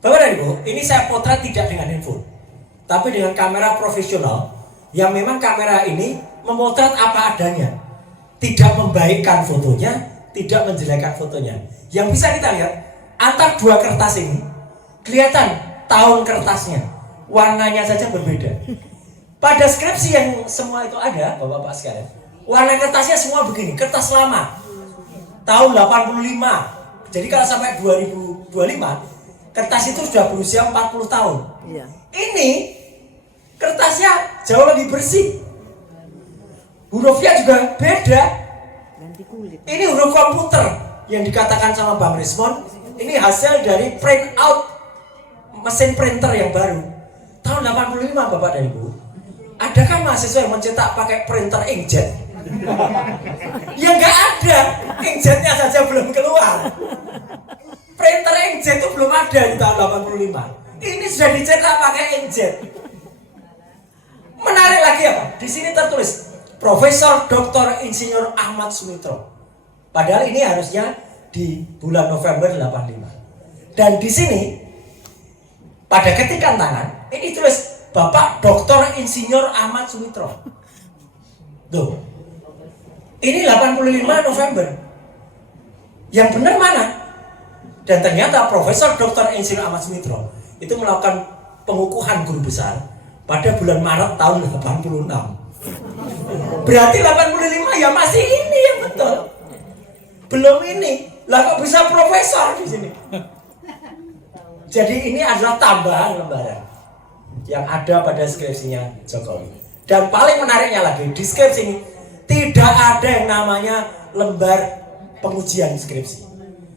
Bapak dan Ibu, ini saya potret tidak dengan handphone, tapi dengan kamera profesional yang memang kamera ini memotret apa adanya, tidak membaikkan fotonya, tidak menjelekkan fotonya. Yang bisa kita lihat antar 2 kertas ini kelihatan tahun kertasnya, warnanya saja berbeda. Pada skripsi yang semua itu ada, Bapak-bapak sekalian, warna kertasnya semua begini, kertas lama, tahun 85. Jadi kalau sampai 2025 kertas itu sudah berusia 40 tahun. Iya. Ini kertasnya jauh lebih bersih. Hurufnya juga beda. Ganti kulit. Ini huruf komputer yang dikatakan sama Bang Resmond. Ini hasil dari print out mesin printer yang baru. Tahun 85 Bapak dan Ibu. Adakah mahasiswa yang mencetak pakai printer inkjet? Ya nggak ada. Inkjetnya saja belum keluar. Printer inkjet itu belum ada di tahun 85. Ini sudah dicetak pakai inkjet. Menarik lagi apa? Di sini tertulis Profesor Dr. Insinyur Ahmad Sumitro. Padahal ini harusnya di bulan November 85. Dan di sini pada ketikan tangan ini tulis Bapak Dr. Insinyur Ahmad Sumitro. Tuh. Ini 85 November. Yang benar mana? Dan ternyata Profesor Dr. Insinyur Ahmad Sumitro itu melakukan pengukuhan guru besar pada bulan Maret tahun 86. Berarti 85 ya masih ini yang betul. Belum ini. Lah kok bisa profesor di sini? Jadi ini adalah tambahan lembaran yang ada pada skripsinya Jokowi. Dan paling menariknya lagi, di skripsi ini tidak ada yang namanya lembar pengujian skripsi.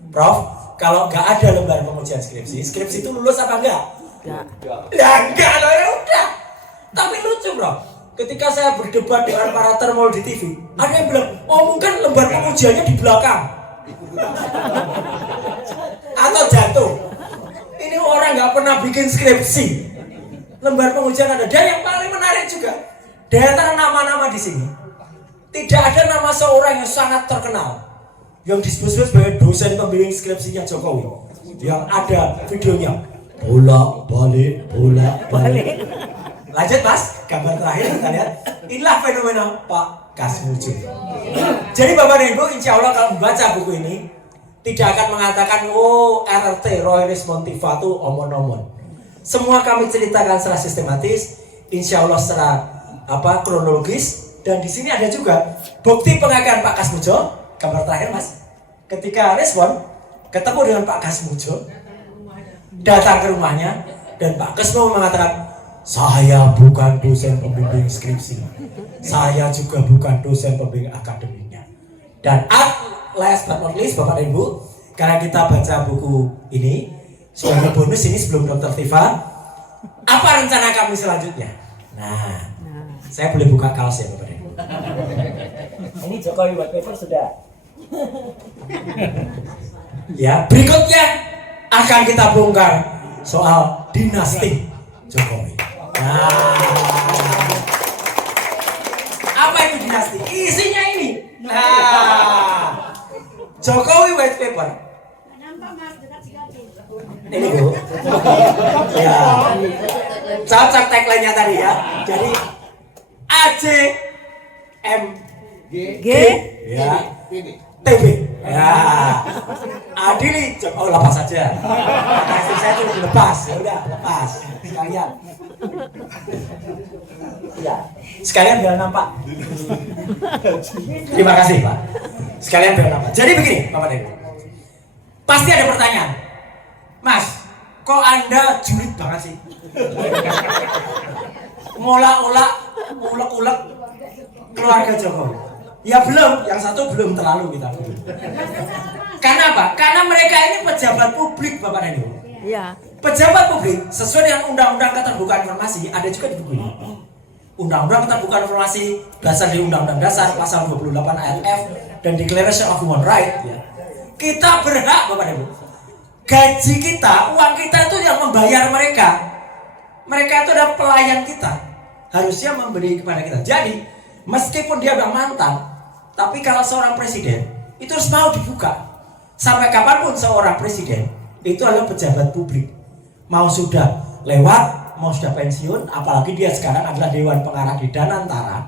Prof, kalau nggak ada lembar pengujian skripsi itu lulus apa enggak? Enggak loh, ya udah. Tapi lucu bro, ketika saya berdebat dengan para termol di TV, ada yang bilang, oh mungkin lembar pengujiannya di belakang atau jatuh. Ini orang nggak pernah bikin skripsi, lembar pengujian ada. Dan yang paling menarik juga, di antara nama-nama di sini tidak ada nama seorang yang sangat terkenal yang disebut sebagai dosen pembimbing skripsinya Jokowi, yang ada videonya bolak balik. Lanjut Mas, gambar terakhir kita lihat. Inilah fenomena Pak Kasmujo. Jadi Bapak dan Ibu, insya Allah kalau membaca buku ini tidak akan mengatakan RRT Royalist Montiva itu omon-omon. Semua kami ceritakan secara sistematis, insya Allah secara kronologis, dan di sini ada juga bukti pengakuan Pak Kasmujo. Gambar terakhir Mas, ketika respon ketemu dengan Pak Kasmujo, datang ke rumahnya, dan Pak Kasmujo mengatakan, saya bukan dosen pembimbing skripsi, saya juga bukan dosen pembimbing akademiknya. Dan last but not least, Bapak dan Ibu, karena kita baca buku ini sebagai bonus ini sebelum Dr. Tifa, apa rencana kami selanjutnya? Nah, saya boleh buka kaos ya Bapak dan Ibu. Ini Jokowi white paper sudah. Ya, berikutnya akan kita bongkar soal dinasti Jokowi. Nah, apa itu dinasti? Isinya ini. Nah, Jokowi white paper. Ini Bu. Ya. Cocok tagline-nya tadi ya. Jadi AJMG ya. TB. Ya. Adili lepas saja. Kasih saya tuh lepas. Ya udah, lepas. Sekalian. Ya. Sekalian biar nampak. Terima kasih, Pak. Sekalian biar nampak. Jadi begini, Bapak Ibu. Pasti ada pertanyaan. Mas, kok Anda julid banget sih? Ulek-ulek keluarga Jokowi. Ya belum, yang satu belum terlalu kita. Karena apa? Karena mereka ini pejabat publik, Bapak dan Ibu. Iya. Pejabat publik sesuai dengan Undang-Undang Keterbukaan Informasi, ada juga di buku ini. Undang-Undang Keterbukaan Informasi dasar di Undang-Undang Dasar pasal 28 ayat F dan Declaration of Human Rights. Ya. Kita berhak, Bapak dan Ibu. Gaji kita, uang kita itu yang membayar mereka. Mereka itu adalah pelayan kita. Harusnya memberi kepada kita. Jadi, meskipun dia udah mantan, tapi kalau seorang presiden itu harus mau dibuka. Sampai kapanpun seorang presiden itu adalah pejabat publik. Mau sudah lewat, mau sudah pensiun, apalagi dia sekarang adalah Dewan Pengarah di Danantara,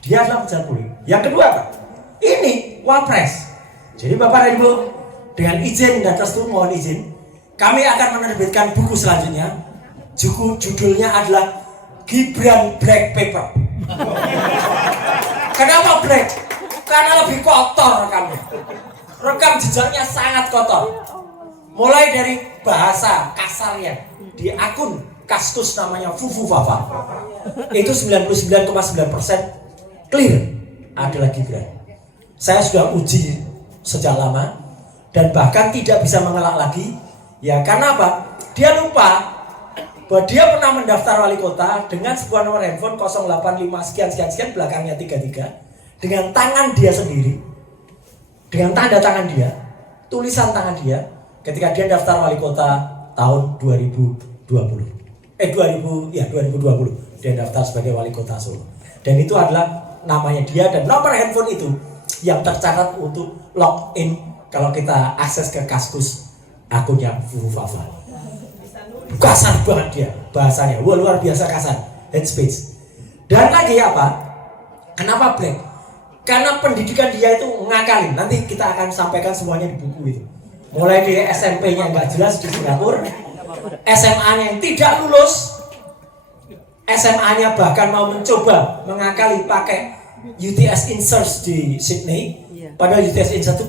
dia adalah pejabat publik. Yang kedua Pak, ini Wapres. Jadi Bapak dan Ibu, dengan izin dan restu mohon izin, kami akan menerbitkan buku selanjutnya. Judulnya adalah Gibran Black Paper. Kenapa black? Karena lebih kotor rekamnya. Rekam jejaknya sangat kotor. Mulai dari bahasa kasarnya di akun Kaskus namanya Fufu Fafa. Itu 99,9% clear adalah Gibran. Saya sudah uji sejak lama dan bahkan tidak bisa mengelak lagi. Ya karena apa? Dia lupa bahwa dia pernah mendaftar wali kota dengan sebuah nomor handphone 085 sekian belakangnya 33 dengan tangan dia sendiri, dengan tanda tangan dia, tulisan tangan dia ketika dia daftar wali kota tahun 2020 dia daftar sebagai wali kota Solo dan itu adalah namanya dia dan nomor handphone itu yang tercatat untuk login kalau kita akses ke Kaskus akunnya Fufu Fafa. Kasar banget dia bahasanya, wah luar biasa kasar, hate speech. Dan lagi apa? Kenapa black? Karena pendidikan dia itu ngakalin. Nanti kita akan sampaikan semuanya di buku itu. Mulai dari SMP-nya nggak jelas di Singapura, SMA-nya yang tidak lulus, SMA-nya bahkan mau mencoba mengakali pakai UTS Inserts di Sydney. Padahal UTS Inserts itu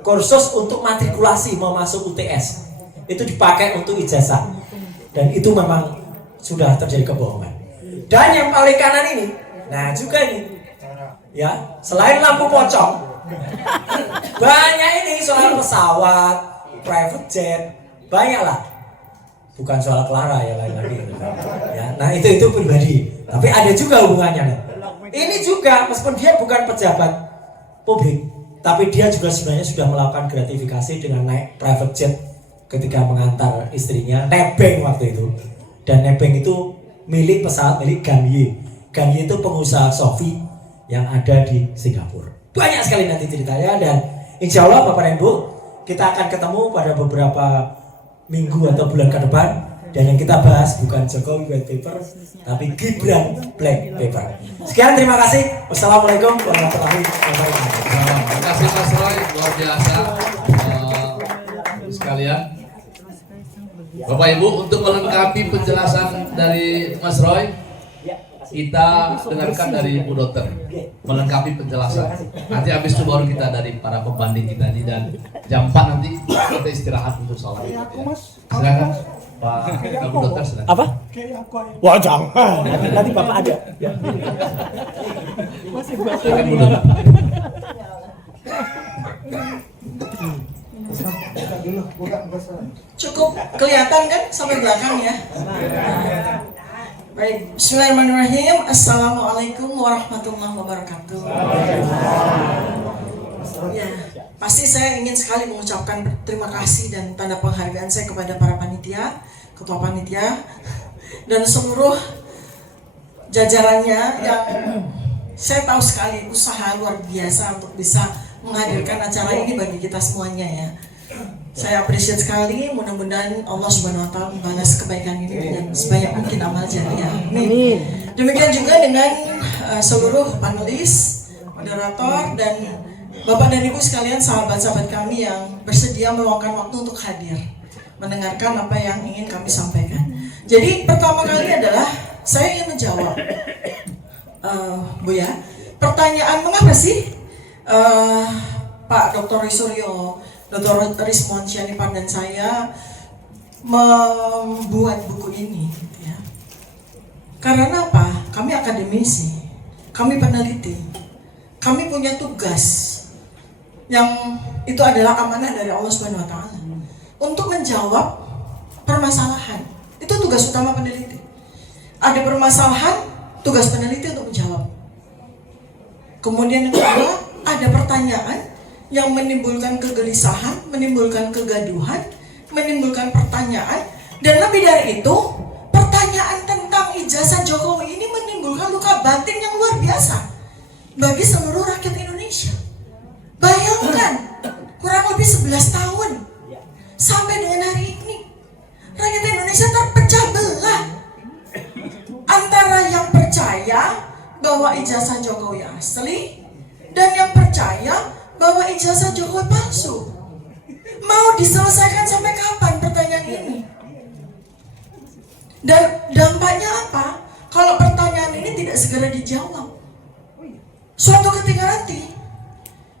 kursus untuk matrikulasi mau masuk UTS. Itu dipakai untuk ijazah dan itu memang sudah terjadi kebohongan. Dan yang paling kanan ini, nah juga ini, ya selain lampu pocong, banyak ini soal pesawat, private jet, banyak lah. Bukan soal Clara ya lain lagi. Ya, nah itu pribadi, tapi ada juga hubungannya. Ini juga meskipun dia bukan pejabat publik, tapi dia juga sebenarnya sudah melakukan gratifikasi dengan naik private jet. Ketika mengantar istrinya nebeng waktu itu, dan nebeng itu milik pesawat milik Ganye. Ganye itu pengusaha Sofi yang ada di Singapura. Banyak sekali nanti ceritanya dan insya Allah Bapak dan Ibu kita akan ketemu pada beberapa minggu atau bulan ke depan Dan yang kita bahas bukan Jokowi white paper, tapi Gibran black paper. Sekian, terima kasih. Wassalamualaikum warahmatullahi wabarakatuh. Terima kasih Mas Roy, luar biasa. Sekalian, Bapak Ibu, untuk melengkapi penjelasan dari Mas Roy, kita dengarkan dari Bu Dokter melengkapi penjelasan. Nanti habis itu baru kita dari para pembanding kita ini, dan jam 4 nanti kita istirahat untuk sholat. Ya. Silakan Pak Bu Dokter, silakan. Apa? Wah, jangan. Nanti Bapak ada. Silakan Bu Dokter. Cukup kelihatan kan sampai belakang ya. Baik, bismillahirrahmanirrahim. Assalamualaikum warahmatullahi wabarakatuh. Ya, pasti saya ingin sekali mengucapkan terima kasih dan tanda penghargaan saya kepada para panitia, ketua panitia, dan seluruh jajarannya yang saya tahu sekali usaha luar biasa untuk bisa menghadirkan acara ini bagi kita semuanya ya. Saya appreciate sekali, mudah-mudahan Allah Subhanahu wa taala membalas kebaikan ini dengan sebanyak mungkin amal jariah. Amin. Demikian juga dengan seluruh panelis, moderator, dan Bapak dan Ibu sekalian, sahabat-sahabat kami yang bersedia meluangkan waktu untuk hadir mendengarkan apa yang ingin kami sampaikan. Jadi pertama kali adalah saya ingin menjawab, Bu ya, pertanyaan mengapa sih Pak Dr. Suryo, Dr. Rismon Syanipan dan saya membuat buku ini gitu ya. Karena apa? Kami akademisi, kami peneliti, kami punya tugas yang itu adalah amanah dari Allah Subhanahu wa taala untuk menjawab permasalahan. Itu tugas utama peneliti. Ada permasalahan, tugas peneliti untuk menjawab. Kemudian yang kedua, ada pertanyaan yang menimbulkan kegelisahan, menimbulkan kegaduhan, menimbulkan pertanyaan, dan lebih dari itu, pertanyaan tentang ijazah Jokowi ini menimbulkan luka batin yang luar biasa bagi seluruh rakyat Indonesia. Bayangkan, kurang lebih 11 tahun sampai dengan hari ini, rakyat Indonesia terpecah belah antara yang percaya bahwa ijazah Jokowi asli dan yang percaya bahwa ijazah Jokowi palsu. Mau diselesaikan sampai kapan pertanyaan ini? Dan dampaknya apa? Kalau pertanyaan ini tidak segera dijawab, suatu ketika nanti,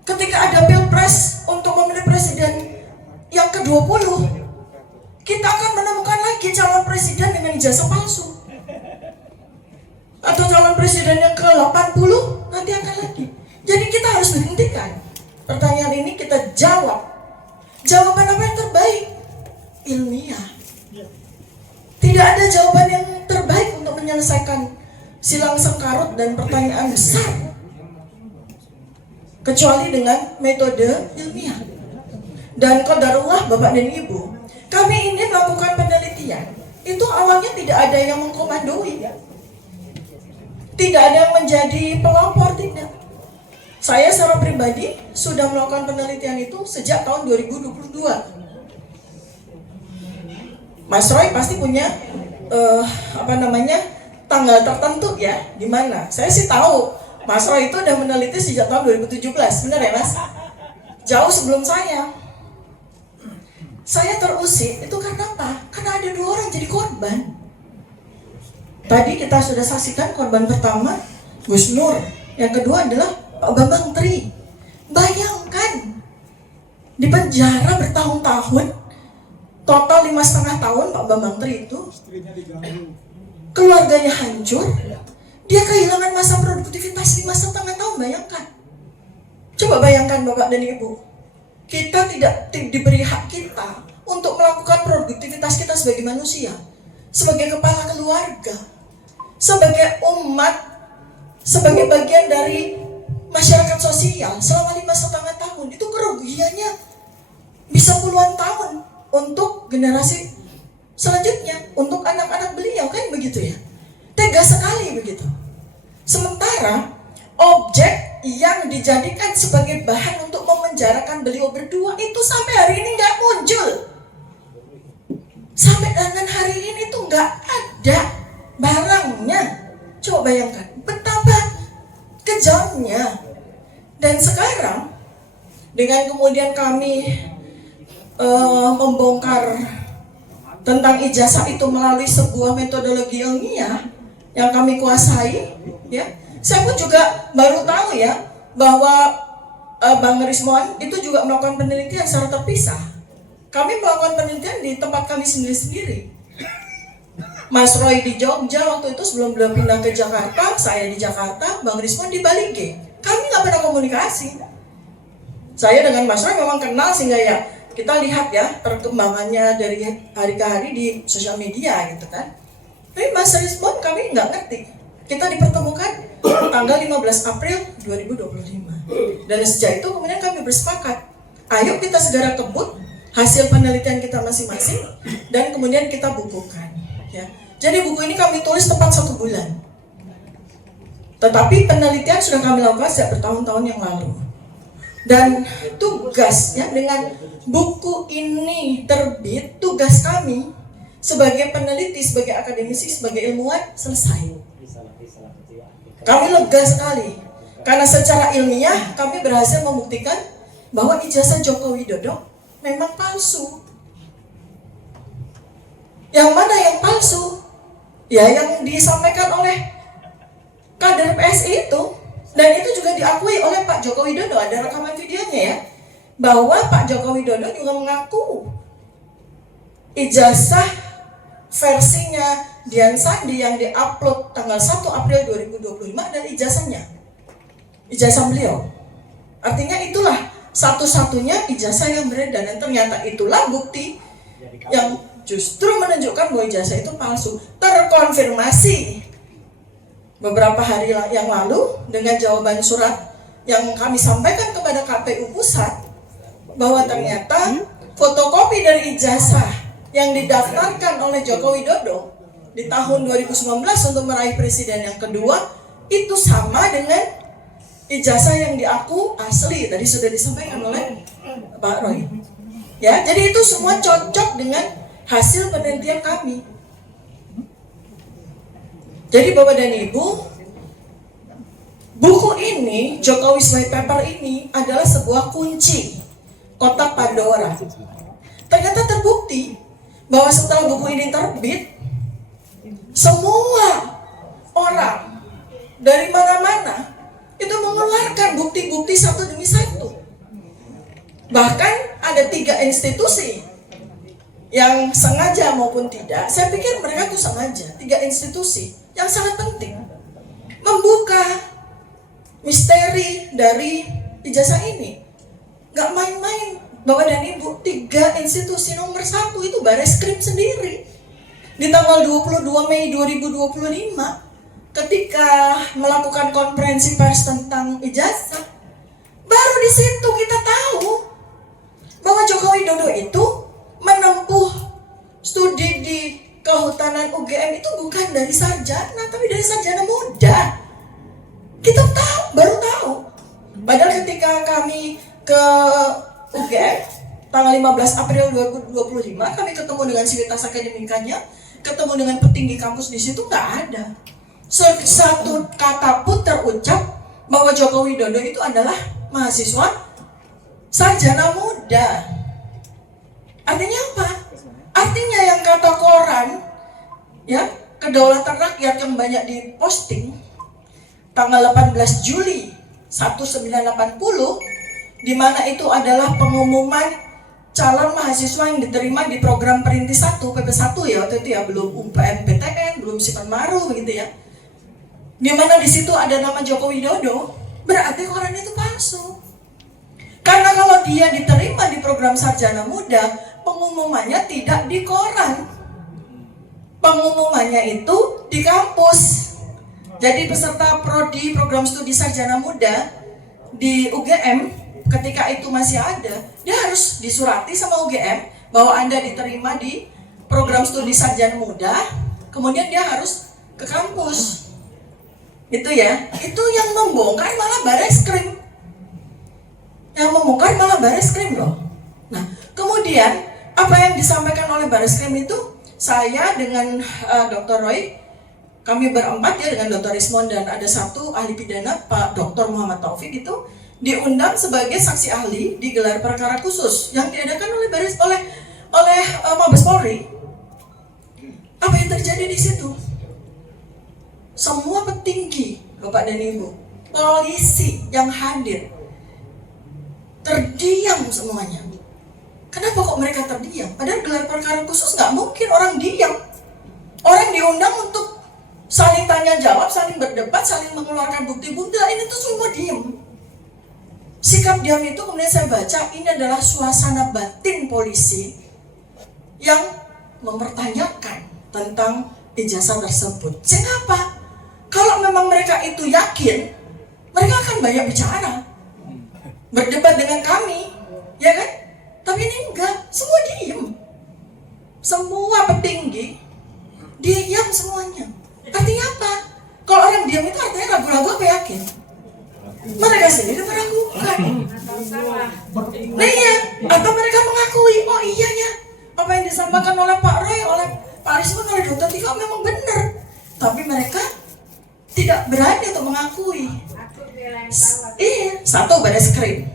ketika ada pilpres untuk memilih presiden yang ke-20, kita akan menemukan lagi calon presiden dengan ijazah palsu. Atau calon presiden yang ke-80 nanti akan lagi. Jadi kita harus berhentikan. Pertanyaan ini kita jawab. Jawaban apa yang terbaik? Ilmiah. Tidak ada jawaban yang terbaik untuk menyelesaikan silang sengkarut dan pertanyaan besar kecuali dengan metode ilmiah. Dan qadarullah Bapak dan Ibu, kami ini melakukan penelitian. Itu awalnya tidak ada yang mengkomandoi. Tidak ada yang menjadi pelopor, tidak. Saya secara pribadi sudah melakukan penelitian itu sejak tahun 2022. Mas Roy pasti punya tanggal tertentu ya, di mana? Saya sih tahu Mas Roy itu udah meneliti sejak tahun 2017, benar ya Mas? Jauh sebelum saya. Saya terusik itu karena apa? Karena ada 2 orang jadi korban. Tadi kita sudah saksikan korban pertama Gus Nur, yang kedua adalah Pak Bambang Tri. Bayangkan, di penjara bertahun-tahun, total 5,5 tahun Pak Bambang Tri itu, keluarganya hancur, dia kehilangan masa produktivitas 5,5 tahun, bayangkan. Coba bayangkan Bapak dan Ibu, kita tidak diberi hak kita untuk melakukan produktivitas kita sebagai manusia, sebagai kepala keluarga, sebagai umat, sebagai bagian dari masyarakat sosial selama 5,5 tahun. Itu kerugiannya bisa puluhan tahun untuk generasi selanjutnya, untuk anak-anak beliau, kan begitu ya. Tega sekali begitu. Sementara objek yang dijadikan sebagai bahan untuk memenjarakan beliau berdua itu sampai hari ini nggak muncul. Sampai dengan hari ini tuh nggak ada barangnya. Coba bayangkan betapa kejamnya. Dan sekarang dengan kemudian kami membongkar tentang ijazah itu melalui sebuah metodologi ilmiah yang kami kuasai, ya, saya pun juga baru tahu ya bahwa Bang Rismon itu juga melakukan penelitian secara terpisah. Kami melakukan penelitian di tempat kami sendiri-sendiri. Mas Roy di Jogja waktu itu sebelum beliau pindah ke Jakarta, saya di Jakarta, Bang Rismon di Bali G. Kami nggak pernah komunikasi. Saya dengan Mas Roy memang kenal sehingga ya kita lihat ya perkembangannya dari hari ke hari di sosial media gitu kan. Tapi Mas Rismon kami nggak ngerti. Kita dipertemukan tanggal 15 April 2025. Dan sejak itu kemudian kami bersepakat, ayo kita segera kebut hasil penelitian kita masing-masing dan kemudian kita bukukan. Ya. Jadi buku ini kami tulis tepat 1 bulan. Tetapi penelitian sudah kami lakukan sejak bertahun-tahun yang lalu. Dan tugasnya dengan buku ini terbit, tugas kami sebagai peneliti, sebagai akademisi, sebagai ilmuwan selesai. Kami lega sekali karena secara ilmiah kami berhasil membuktikan bahwa ijazah Joko Widodo memang palsu. Yang mana yang palsu? Ya yang disampaikan oleh kader PSI itu. Dan itu juga diakui oleh Pak Joko Widodo, ada rekaman videonya ya, bahwa Pak Joko Widodo juga mengaku ijazah versinya Dian Sandi yang diupload tanggal 1 April 2025 adalah ijazah beliau. Artinya itulah satu-satunya ijazah yang beredar, dan ternyata itulah bukti yang justru menunjukkan bahwa ijazah itu palsu. Terkonfirmasi beberapa hari yang lalu dengan jawaban surat yang kami sampaikan kepada KPU Pusat bahwa ternyata fotokopi dari ijazah yang didaftarkan oleh Joko Widodo di tahun 2019 untuk meraih presiden yang kedua itu sama dengan ijazah yang diaku asli, tadi sudah disampaikan oleh Pak Roy. Ya, jadi itu semua cocok dengan hasil penelitian kami. Jadi Bapak dan Ibu, buku ini, Jokowi's White Paper ini adalah sebuah kunci kotak Pandora. Ternyata terbukti bahwa setelah buku ini terbit, semua orang dari mana-mana itu mengeluarkan bukti-bukti satu demi satu. Bahkan ada 3 institusi yang sengaja maupun tidak, saya pikir mereka tuh sengaja, 3 institusi yang sangat penting membuka misteri dari ijazah ini. Gak main-main Bapak dan Ibu, 3 institusi nomor 1 itu Bareskrim sendiri. Di tanggal 22 Mei 2025 ketika melakukan konferensi pers tentang ijazah, baru di situ kita tahu bahwa Joko Widodo itu menempuh studi di Kehutanan UGM itu bukan dari sarjana, tapi dari sarjana muda. Kita baru tahu. Padahal ketika kami ke UGM tanggal 15 April 2025, kami ketemu dengan sivitas akademikanya, ketemu dengan petinggi kampus di situ, nggak ada satu kata pun terucap bahwa Joko Widodo itu adalah mahasiswa sarjana muda. Artinya apa? Artinya yang kata koran, ya, Kedaulatan Rakyat yang banyak diposting tanggal 18 Juli 1980, di mana itu adalah pengumuman calon mahasiswa yang diterima di program Perintis 1, PP1 ya waktu itu ya, belum UMPTN, belum Sipan Maru begitu ya. Di mana di situ ada nama Joko Widodo, berarti koran itu palsu. Karena kalau dia diterima di program sarjana muda, pengumumannya tidak di koran. Pengumumannya itu di kampus. Jadi peserta prodi program studi sarjana muda di UGM ketika itu masih ada, dia harus disurati sama UGM bahwa Anda diterima di program studi sarjana muda, kemudian dia harus ke kampus. Itu ya, itu yang membongkar malah Bareskrim. Yang membongkar malah Bareskrim loh. Nah, kemudian Apa yang disampaikan oleh Barreskrim itu, saya dengan Dr. Roy, kami berempat ya dengan Dr. Rismon dan ada satu ahli pidana, Pak Dr. Muhammad Taufik itu diundang sebagai saksi ahli di gelar perkara khusus yang diadakan oleh Mabes Polri. Apa yang terjadi di situ? Semua petinggi, Bapak dan Ibu, polisi yang hadir terdiam semuanya. Kenapa kok mereka terdiam? Padahal gelar perkara khusus nggak mungkin orang diam. Orang diundang untuk saling tanya jawab, saling berdebat, saling mengeluarkan bukti-bukti. Ini tuh semua diam. Sikap diam itu kemudian saya baca ini adalah suasana batin polisi yang mempertanyakan tentang ijazah tersebut. Kenapa? Kalau memang mereka itu yakin, mereka akan banyak bicara, berdebat dengan kami, ya kan? Tapi ini enggak, semua diam. Semua petinggi diam semuanya. Artinya apa? Kalau orang diam itu artinya ragu-ragu apa yakin? Mereka sendiri meragukan. Nah iya, atau mereka mengakui, oh iya ya, apa yang disampaikan oleh Pak Roy, oleh Pak Rismon, oleh Dr. Tika memang benar. Tapi mereka tidak berani untuk mengakui. Iya, satu Barreskrim.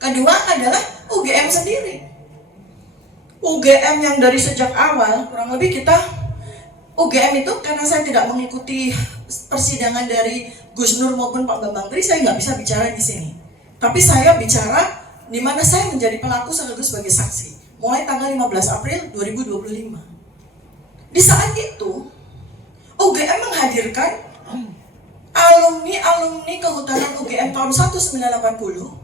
Kedua adalah UGM sendiri. UGM yang dari sejak awal, kurang lebih kita UGM itu karena saya tidak mengikuti persidangan dari Gus Nur maupun Pak Bambang Tri, saya nggak bisa bicara di sini. Tapi saya bicara di mana saya menjadi pelaku sekaligus sebagai saksi. Mulai tanggal 15 April 2025. Di saat itu, UGM menghadirkan alumni kehutanan UGM tahun 1980.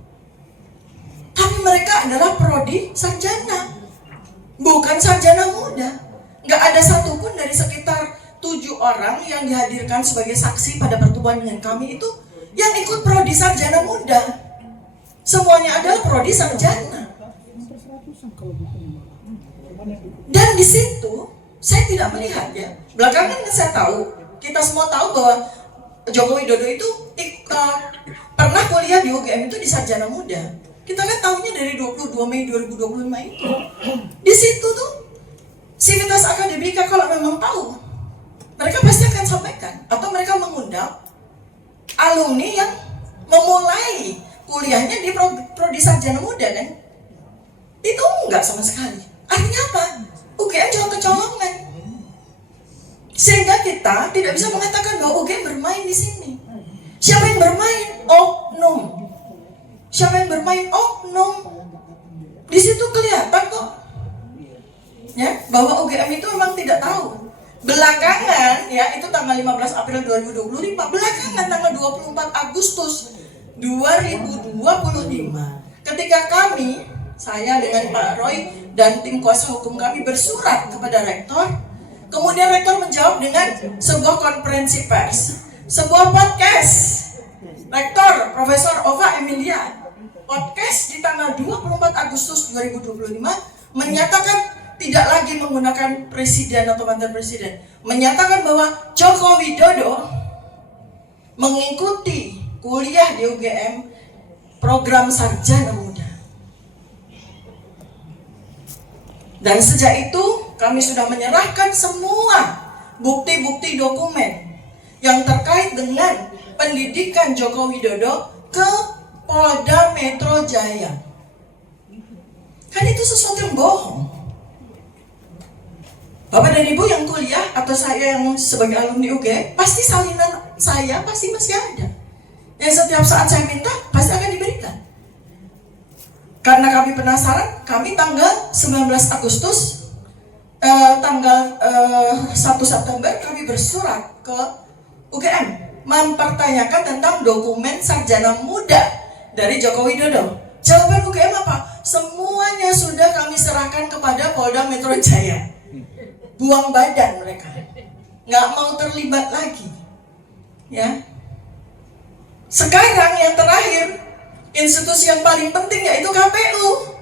Tapi mereka adalah prodi sarjana, bukan sarjana muda. Nggak ada satupun dari sekitar 7 orang yang dihadirkan sebagai saksi pada pertemuan dengan kami itu yang ikut prodi sarjana muda. Semuanya adalah prodi sarjana. Dan di situ saya tidak melihat ya. Belakangan saya tahu, kita semua tahu bahwa Joko Widodo itu pernah kuliah di UGM itu di sarjana muda. Kita kan tahunya dari 22 Mei 2025 itu. Di situ tuh Sivitas Akademika kalau memang tahu, mereka pasti akan sampaikan atau mereka mengundang alumni yang memulai kuliahnya di prodi sarjana muda kan? Itu enggak sama sekali. Artinya apa? UGM cuma kecolongan. Sehingga kita tidak bisa mengatakan bahwa UGM bermain di sini. Siapa yang bermain? Oknum. Siapa yang bermain? Oknum. Di situ kelihatan kok, ya, bahwa UGM itu memang tidak tahu. Belakangan, ya, itu tanggal 15 April 2025. Belakangan tanggal 24 Agustus 2025, ketika kami, saya dengan Pak Roy dan tim kuasa hukum kami bersurat kepada rektor. Kemudian rektor menjawab dengan sebuah konferensi pers, sebuah podcast. Rektor Profesor Ova Emilia podcast di tanggal 24 Agustus 2025 menyatakan tidak lagi menggunakan presiden atau mantan presiden, menyatakan bahwa Joko Widodo mengikuti kuliah di UGM program sarjana muda. Dan sejak itu kami sudah menyerahkan semua bukti-bukti dokumen yang terkait dengan pendidikan Joko Widodo ke Polda Metro Jaya. Kan itu sesuatu yang bohong. Bapak dan Ibu yang kuliah atau saya yang sebagai alumni UGM, pasti salinan saya pasti masih ada. Yang setiap saat saya minta pasti akan diberikan. Karena kami penasaran, kami tanggal 19 Agustus tanggal 1 September kami bersurat ke UGM mempertanyakan tentang dokumen sarjana muda dari Joko Widodo. Jawaban UGM apa? Semuanya sudah kami serahkan kepada Polda Metro Jaya. Buang badan mereka, nggak mau terlibat lagi. Ya. Sekarang yang terakhir, institusi yang paling penting yaitu KPU.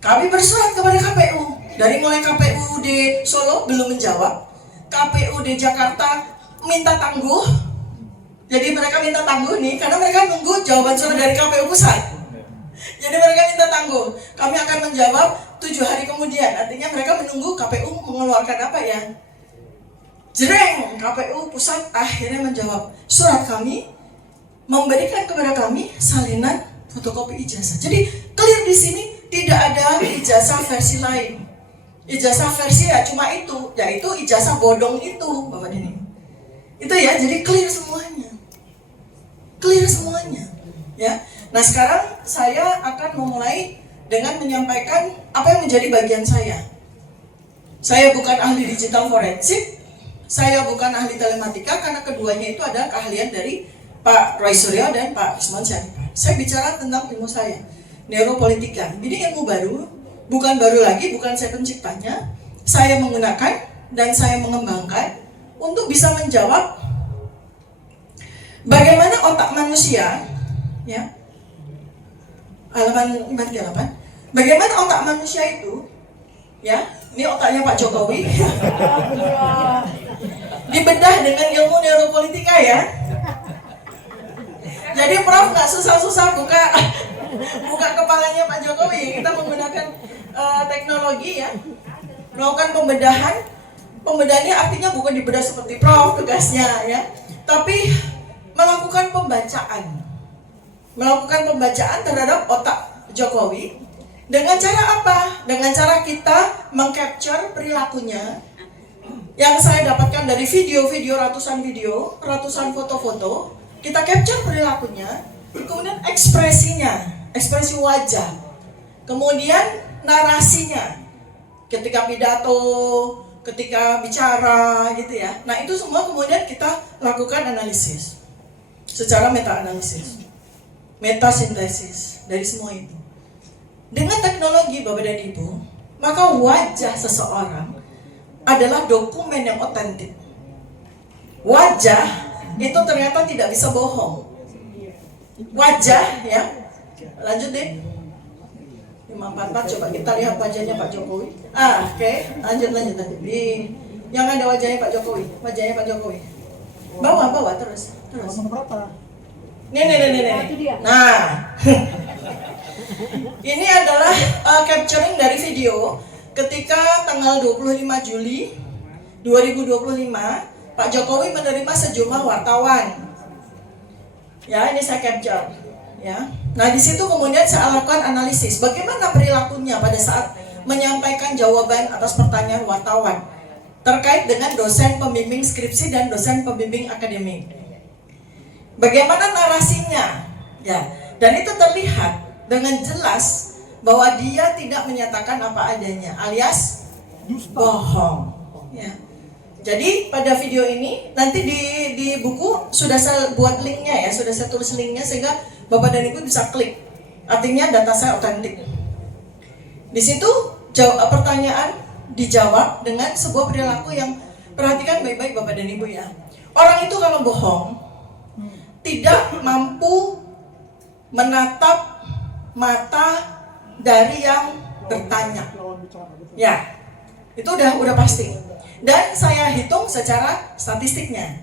Kami bersurat kepada KPU. Dari mulai KPU di Solo belum menjawab, KPU di Jakarta minta tangguh. Jadi mereka minta tangguh nih karena mereka nunggu jawaban surat dari KPU pusat. Jadi mereka minta tangguh. Kami akan menjawab 7 hari kemudian. Artinya mereka menunggu KPU mengeluarkan apa ya? Jreng, KPU pusat akhirnya menjawab surat kami, memberikan kepada kami salinan fotokopi ijazah. Jadi clear di sini tidak ada ijazah versi lain. Ijazah versi ya cuma itu, yaitu ijazah bodong itu, Bapak Dini. Itu ya, jadi clear semuanya. Clear semuanya, ya. Nah, sekarang saya akan memulai dengan menyampaikan apa yang menjadi bagian saya. Saya bukan ahli digital forensik, saya bukan ahli telematika, karena keduanya itu adalah keahlian dari Pak Roy Suryo dan Pak Isman Syarifat. Saya bicara tentang ilmu saya, neuropolitika. Jadi ilmu baru, bukan baru lagi, bukan saya penciptanya. Saya menggunakan dan saya mengembangkan untuk bisa menjawab bagaimana otak manusia, ya. Halaman 48. Bagaimana otak manusia itu, ya, ini otaknya Pak Jokowi, dibedah dengan ilmu neuropolitika ya. Jadi Prof nggak susah-susah buka kepalanya Pak Jokowi. Kita menggunakan teknologi ya, melakukan pembedahan. Pembedahannya artinya bukan dibedah seperti Prof tugasnya ya, tapi melakukan pembacaan. Melakukan pembacaan terhadap otak Jokowi dengan cara apa? Dengan cara kita mengcapture perilakunya yang saya dapatkan dari ratusan foto-foto. Kita capture perilakunya, kemudian ekspresinya, ekspresi wajah, kemudian narasinya, ketika pidato, ketika bicara, gitu ya. Nah itu semua kemudian kita lakukan analisis, secara meta-analisis, meta-sintesis dari semua itu. Dengan teknologi Bapak dan Ibu, maka wajah seseorang adalah dokumen yang otentik. Wajah itu ternyata tidak bisa bohong. Wajah ya. Lanjut deh. 544 coba kita lihat wajahnya Pak Jokowi. Oke. Lanjut. Di yang ada wajahnya Pak Jokowi. Wajahnya Pak Jokowi. Bawa terus. Nih. Nah. Ini adalah capturing dari video ketika tanggal 25 Juli 2025 Pak Jokowi menerima sejumlah wartawan. Ya, ini saya capture. Ya. Nah, di situ kemudian saya lakukan analisis bagaimana perilakunya pada saat menyampaikan jawaban atas pertanyaan wartawan terkait dengan dosen pembimbing skripsi dan dosen pembimbing akademik. Bagaimana narasinya? Ya, dan itu terlihat dengan jelas bahwa dia tidak menyatakan apa adanya, alias bohong. Ya. Jadi pada video ini nanti di buku sudah saya buat linknya ya, sudah saya tulis linknya sehingga Bapak dan Ibu bisa klik. Artinya data saya otentik. Di situ pertanyaan dijawab dengan sebuah perilaku yang perhatikan baik-baik Bapak dan Ibu ya. Orang itu kalau bohong tidak mampu menatap mata dari yang bertanya. Ya, itu udah pasti. Dan saya hitung secara statistiknya.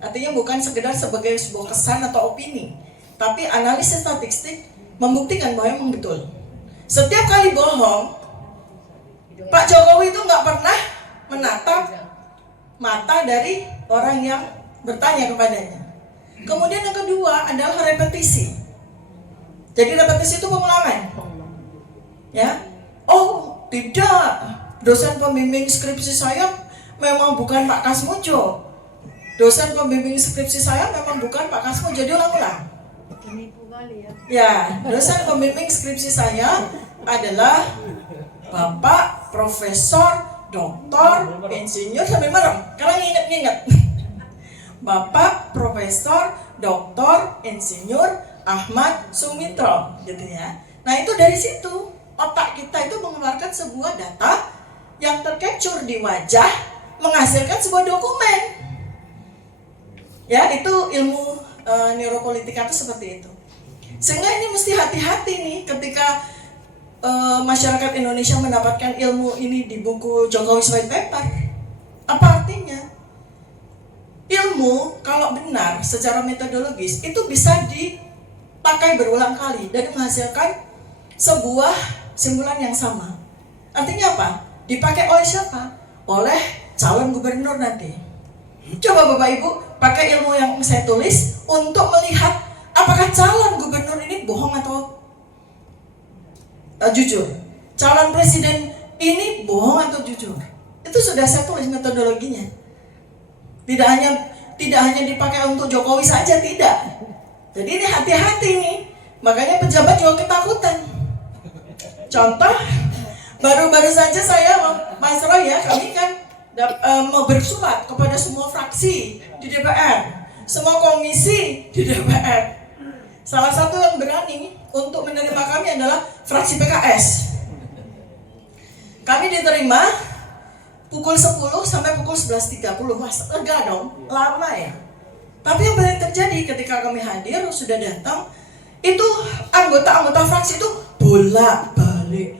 Artinya bukan sekedar sebagai sebuah kesan atau opini, tapi analisis statistik membuktikan bahwa memang betul. Setiap kali bohong, Pak Jokowi itu nggak pernah menatap mata dari orang yang bertanya kepadanya. Kemudian yang kedua adalah repetisi. Jadi repetisi itu pengulangan. Ya, oh tidak, dosen pembimbing skripsi saya memang bukan Pak Kasmojo. Dosen pembimbing skripsi saya memang bukan Pak Kasmojo. Jadi ulang-ulang. Ya, dosen pembimbing skripsi saya adalah Bapak Profesor Doktor Insinyur sambil merem. Karena ingat. Bapak Profesor Doktor Insinyur Ahmad Sumitro, gitu ya. Nah itu dari situ otak kita itu mengeluarkan sebuah data yang tercapture di wajah, menghasilkan sebuah dokumen. Ya, itu ilmu neuropolitika itu seperti itu. Sehingga ini mesti hati-hati nih ketika masyarakat Indonesia mendapatkan ilmu ini di buku Jokowi's White Paper. Apa artinya? Ilmu kalau benar secara metodologis itu bisa dipakai berulang kali dan menghasilkan sebuah simpulan yang sama. Artinya apa? Dipakai oleh siapa? Oleh calon gubernur nanti. Coba Bapak Ibu pakai ilmu yang saya tulis untuk melihat apakah calon gubernur ini bohong atau jujur. Calon presiden ini bohong atau jujur. Itu sudah saya tulis metodologinya. Tidak hanya dipakai untuk Jokowi saja, tidak. Jadi ini hati-hati nih. Makanya pejabat juga ketakutan. Contoh, baru-baru saja saya, Mas Roy ya, kami kan mau bersurat kepada semua fraksi di DPR, semua komisi di DPR. Salah satu yang berani untuk menerima kami adalah fraksi PKS. Kami diterima pukul 10 sampai pukul 11.30. Mas, lega dong, lama ya. Tapi yang paling terjadi ketika kami hadir, sudah datang, itu anggota-anggota fraksi itu bolak-balik,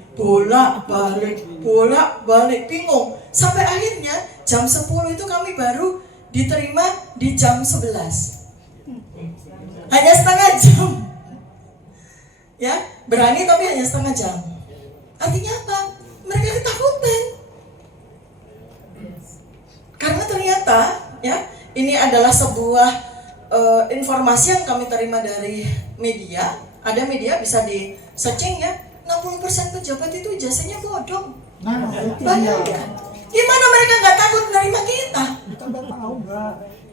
bingung. Sampai akhirnya jam 10 itu kami baru diterima di jam 11. Hanya setengah jam. Ya, berani tapi hanya setengah jam. Artinya apa? Mereka ketakutan. Karena ternyata ya, ini adalah sebuah informasi yang kami terima dari media. Ada media bisa di searching ya, 60% pejabat itu ijazahnya bodong. Banyak ya. Gimana mereka nggak takut menerima kita?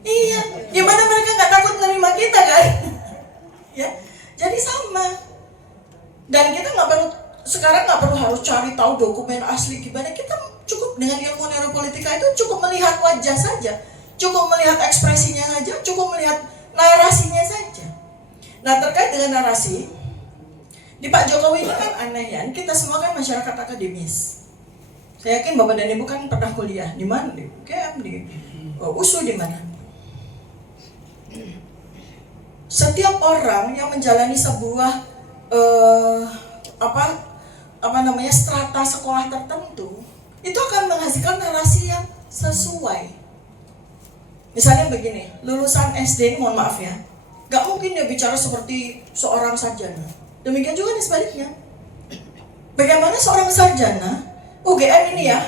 Iya, gimana mereka nggak takut menerima kita kan? Ya, jadi sama. Dan kita sekarang nggak perlu harus cari tahu dokumen asli gimana. Kita cukup dengan ilmu neuropolitika itu cukup melihat wajah saja, cukup melihat ekspresinya saja, cukup melihat narasinya saja. Nah, terkait dengan narasi, di Pak Jokowi ini kan aneh ya, kita semua kan masyarakat akademis. Saya yakin Bapak dan Ibu kan pernah kuliah di mana? Di UGM, di USU, di mana? Setiap orang yang menjalani sebuah strata sekolah tertentu itu akan menghasilkan narasi yang sesuai. Misalnya begini, lulusan SD, mohon maaf ya, gak mungkin dia bicara seperti seorang sarjana. Demikian juga nih sebaliknya. Bagaimana seorang sarjana UGM ini ya,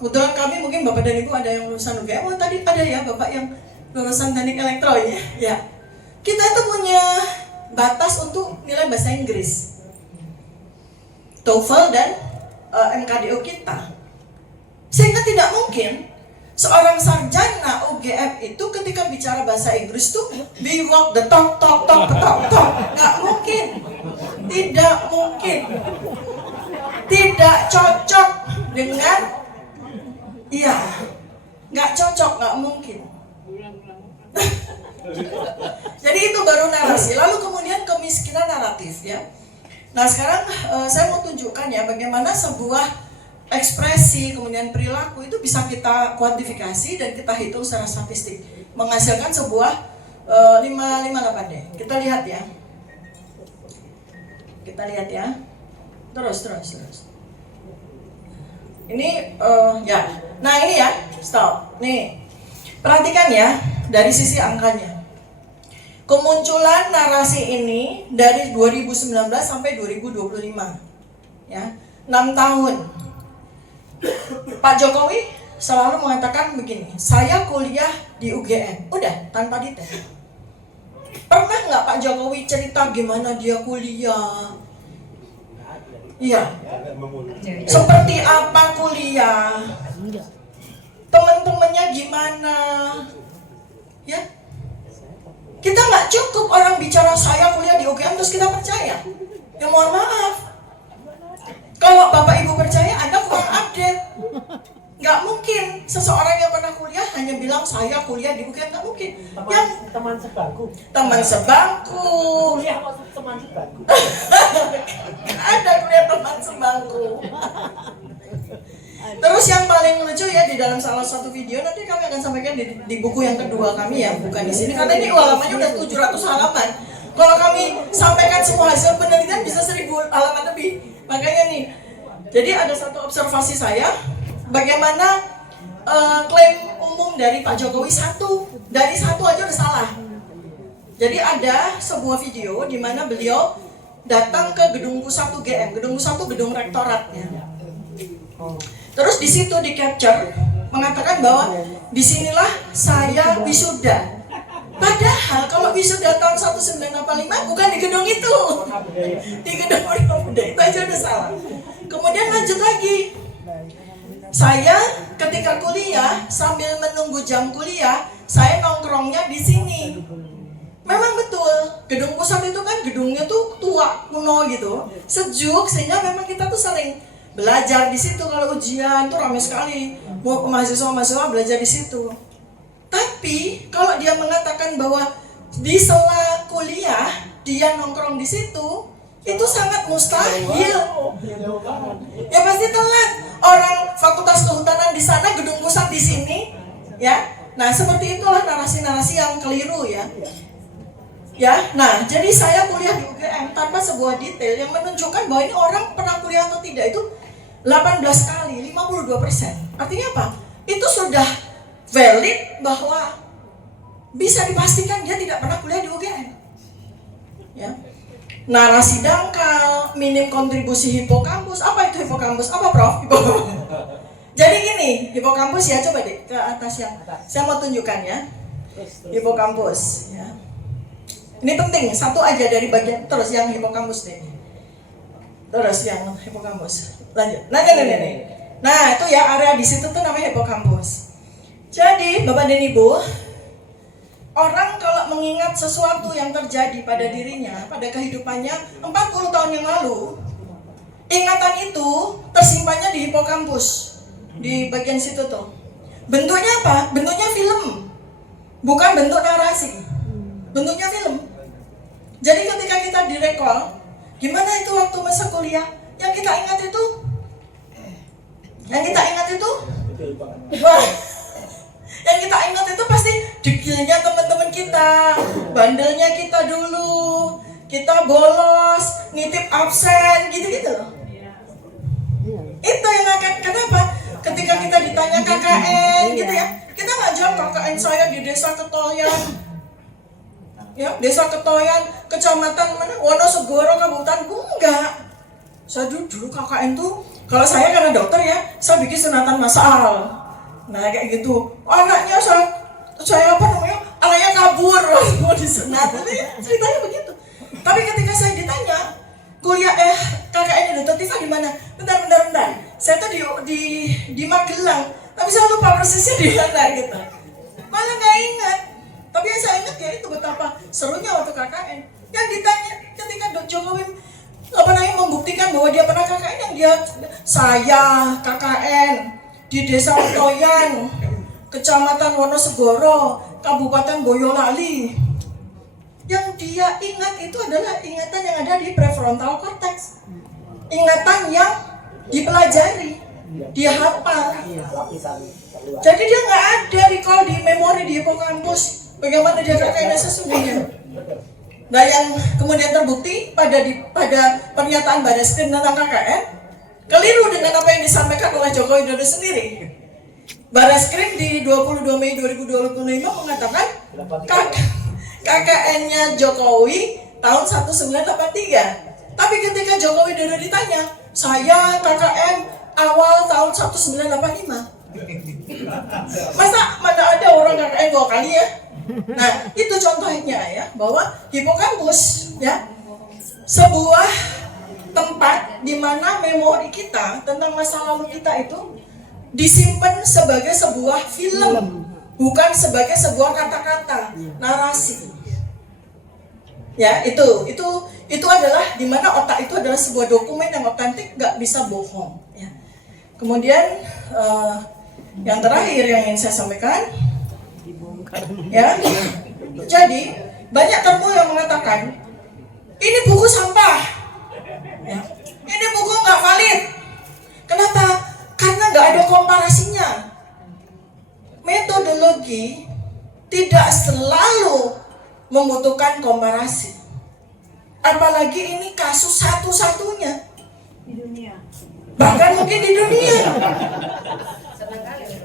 kebetulan kami mungkin Bapak dan Ibu ada yang lulusan UGM, tadi ada ya Bapak yang lulusan teknik elektro ya. Kita itu punya batas untuk nilai bahasa Inggris, TOEFL dan MKDO kita. Sehingga tidak mungkin seorang sarjana UGM itu ketika bicara bahasa Inggris tuh be walk the talk. Nggak mungkin. Tidak mungkin. Tidak cocok dengan nggak cocok, nggak mungkin. Jadi itu baru narasi. Lalu kemudian kemiskinan naratif ya. Nah sekarang saya mau tunjukkan ya bagaimana sebuah ekspresi kemudian perilaku itu bisa kita kuantifikasi dan kita hitung secara statistik, menghasilkan sebuah 558D. Kita lihat ya. Terus. Ini ya. Nah ini ya, stop. Nih, perhatikan ya dari sisi angkanya. Kemunculan narasi ini dari 2019 sampai 2025, ya, 6 tahun. Pak Jokowi selalu mengatakan begini, saya kuliah di UGM, udah tanpa dites. Pernah nggak Pak Jokowi cerita gimana dia kuliah? Iya. Seperti apa kuliah? Teman-temannya gimana? Ya. Kita nggak cukup orang bicara saya kuliah di UGM terus kita percaya. Ya mohon maaf. Kalau Bapak Ibu percaya, Anda kurang update. Nggak mungkin seseorang yang pernah kuliah hanya bilang saya kuliah di UGM, nggak mungkin. Yang teman sebangku. Kuliah kok teman sebangku. Ada kuliah teman sebangku. Terus yang paling lucu ya di dalam salah satu video nanti kami akan sampaikan di buku yang kedua kami ya, bukan di sini karena ini halamannya udah 700 halaman. Kalau kami sampaikan semua hasil penelitian bisa 1000 halaman lebih. Makanya nih, jadi ada satu observasi saya bagaimana klaim umum dari Pak Jokowi dari satu aja udah salah. Jadi ada sebuah video di mana beliau datang ke gedung pusat UGM. Gedung pusat itu gedung rektorat ya. Terus di situ di capture mengatakan bahwa disinilah saya wisuda. Padahal kalau wisuda tahun 1985 bukan di gedung itu, di gedung Pemuda, itu aja udah salah. Kemudian lanjut lagi, saya ketika kuliah sambil menunggu jam kuliah, saya nongkrongnya di sini. Memang betul, gedung pusat itu kan gedungnya tuh tua, kuno gitu, sejuk, sehingga memang kita tuh sering belajar di situ. Kalau ujian tuh ramai sekali, mahasiswa belajar di situ. Tapi kalau dia mengatakan bahwa di sela kuliah dia nongkrong di situ, itu sangat mustahil. Ya pasti telat. Orang fakultas kehutanan di sana, gedung pusat di sini, ya. Nah seperti itulah narasi-narasi yang keliru ya. Ya, nah jadi saya kuliah di UGM tanpa sebuah detail yang menunjukkan bahwa ini orang pernah kuliah atau tidak itu 18 kali, 52%. Artinya apa? Itu sudah valid bahwa bisa dipastikan dia tidak pernah kuliah di UGM. Ya. Narasi dangkal, minim kontribusi hipokampus. Apa itu hipokampus? Apa Prof? Jadi gini, hipokampus ya, coba deh ke atas yang saya mau tunjukkan ya. Hipokampus ya. Ini penting, satu aja dari bagian terus yang hipokampus deh. Terus yang hipokampus. Lanjut. Nah, itu ya area di situ tuh namanya hipokampus. Jadi, Bapak dan Ibu, orang kalau mengingat sesuatu yang terjadi pada dirinya, pada kehidupannya 40 tahun yang lalu, ingatan itu tersimpannya di hipokampus, di bagian situ tuh. Bentuknya apa? Bentuknya film, bukan bentuk narasi. Bentuknya film. Jadi ketika kita direkall, gimana itu waktu masa kuliah? Yang kita ingat itu, wah, yang kita ingat itu pasti dekilnya teman-teman kita, bandelnya kita dulu, kita bolos, nitip absen, gitu-gitu loh. Itu yang akan, kenapa? Ketika kita ditanya KKN gitu ya, kita nggak jawab KKN saya di desa Ketoyan. Ya, desa Ketoyan, kecamatan mana? Wonosegoro, Kabupaten. Enggak. Saya dulu KKN tuh, kalau saya karena dokter ya, saya bikin sunatan massal. Nah kayak gitu. Anaknya anaknya kabur mau disunat. Ceritanya begitu. Tapi ketika saya ditanya, kuliah KKN Dr. Tifa di mana? Bentar. Saya tuh di Magelang, tapi saya lupa persisnya di mana gitu. Malah nggak ingat. Tapi yang saya ingat ya itu betapa serunya waktu KKN. Yang ditanya ketika Jokowi membuktikan bahwa dia pernah KKN, yang saya KKN di desa Ketoyan, kecamatan Wonosegoro, Kabupaten Boyolali. Yang dia ingat itu adalah ingatan yang ada di prefrontal cortex, ingatan yang dipelajari, dia hafal. Jadi dia nggak ada recall di memori di hipokampus. Bagaimana dia KKN sesungguhnya? Nah yang kemudian terbukti pada pernyataan Barreskrim tentang KKN keliru dengan apa yang disampaikan oleh Jokowi Widodo sendiri. Barreskrim di 22 Mei 2025 mengatakan KKN-nya Jokowi tahun 1983. Tapi ketika Jokowi Widodo ditanya, saya KKN awal tahun 1985. Masa mana ada orang KKN 2 kali ya? Nah, itu contohnya ya, bahwa hipokampus ya sebuah tempat di mana memori kita tentang masa lalu kita itu disimpan sebagai sebuah film, bukan sebagai sebuah kata-kata, narasi. Ya, itu adalah di mana otak itu adalah sebuah dokumen yang otentik, nggak bisa bohong ya. Kemudian yang terakhir yang ingin saya sampaikan ya, jadi banyak temu yang mengatakan ini buku sampah ya, ini buku nggak valid. Kenapa? Karena nggak ada komparasinya. Metodologi tidak selalu membutuhkan komparasi, apalagi ini kasus satu-satunya di dunia, bahkan mungkin di dunia.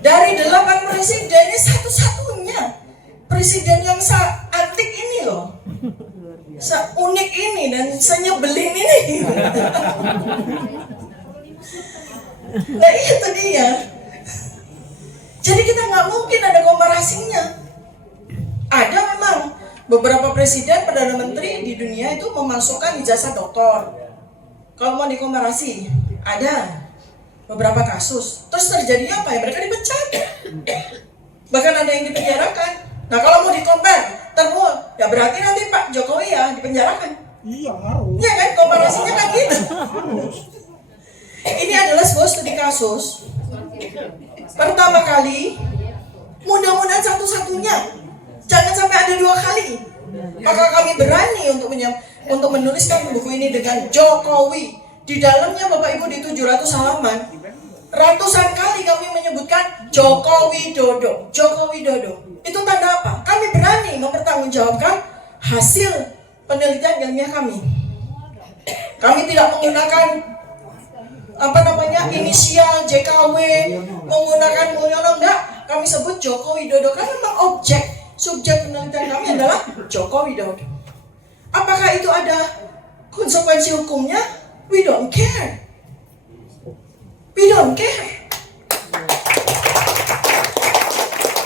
Dari 8 presiden ini satu-satunya presiden yang antik ini loh. Seunik ini dan senyebelin ini. Nah itu dia. Jadi kita nggak mungkin ada komparasinya. Ada memang beberapa presiden, perdana menteri di dunia itu memasukkan ijazah doktor. Kalau mau dikomparasi, ada beberapa kasus. Terus terjadi apa ya? Mereka dipecat. Bahkan ada yang dipenjarakan. Nah kalau mau dikompar, terus ya berarti nanti Pak Jokowi ya dipenjarakan. Iya, ngaruh. Iya kan, komparasinya kan gitu. Ini adalah sebuah studi kasus. Pertama kali, mudah-mudahan satu-satunya. Jangan sampai ada 2 kali. Maka kami berani untuk menuliskan buku ini dengan Jokowi. Di dalamnya Bapak Ibu di 700 halaman, ratusan kali kami menyebutkan Jokowi Dodo. Jokowi Dodo. Itu tanda apa? Kami berani mempertanggungjawabkan hasil penelitian ilmiah kami. Kami tidak menggunakan inisial JKW, menggunakan enggak. Kami sebut Jokowi Dodo karena memang subjek penelitian kami adalah Jokowi Dodo. Apakah itu ada konsekuensi hukumnya? We don't care. We don't care.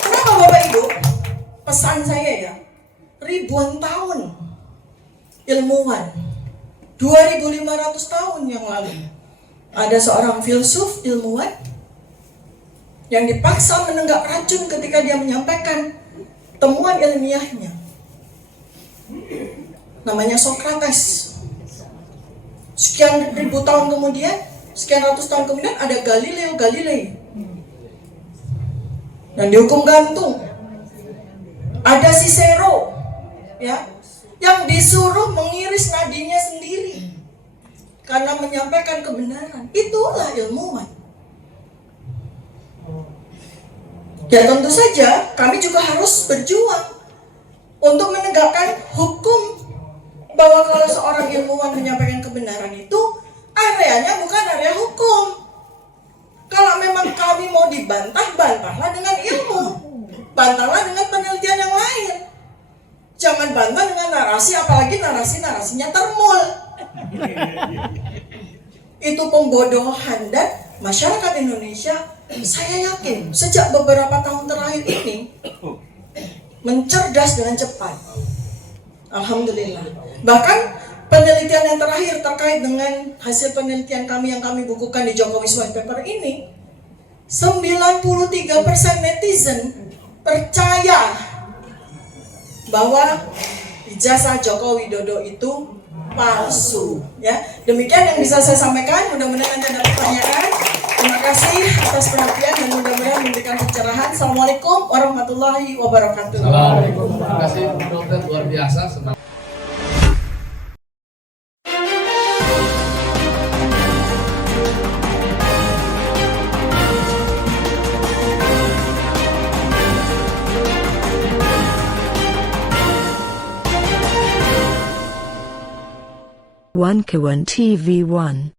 Kenapa Bapak Ibu? Pesan saya ya, ribuan tahun ilmuwan, 2.500 tahun yang lalu, ada seorang filsuf ilmuwan yang dipaksa menenggak racun ketika dia menyampaikan temuan ilmiahnya. Namanya Socrates. Sekian ribu tahun kemudian, sekian ratus tahun kemudian ada Galileo Galilei dan dihukum gantung. Ada Cicero, ya, yang disuruh mengiris nadinya sendiri karena menyampaikan kebenaran. Itulah ilmuwan. Ya tentu saja kami juga harus berjuang untuk menegakkan hukum, bahwa kalau seorang ilmuwan menyampaikan kebenaran itu areanya bukan area hukum. Kalau memang kami mau dibantah, bantahlah dengan ilmu, bantahlah dengan penelitian yang lain. Jangan bantah dengan narasi, apalagi narasinya termul. Itu pembodohan. Dan masyarakat Indonesia, saya yakin sejak beberapa tahun terakhir ini mencerdas dengan cepat. Alhamdulillah. Bahkan penelitian yang terakhir terkait dengan hasil penelitian kami yang kami bukukan di Jokowi's White Paper ini, 93% netizen percaya bahwa ijazah Joko Widodo itu palsu. Ya, demikian yang bisa saya sampaikan. Mudah-mudahan nanti ada pertanyaan. Terima kasih atas perhatian dan mudah-mudahan memberikan pencerahan. Assalamualaikum warahmatullahi wabarakatuh. Assalamualaikum. Terima kasih dokter, luar biasa. Senang. One Kawan TV 1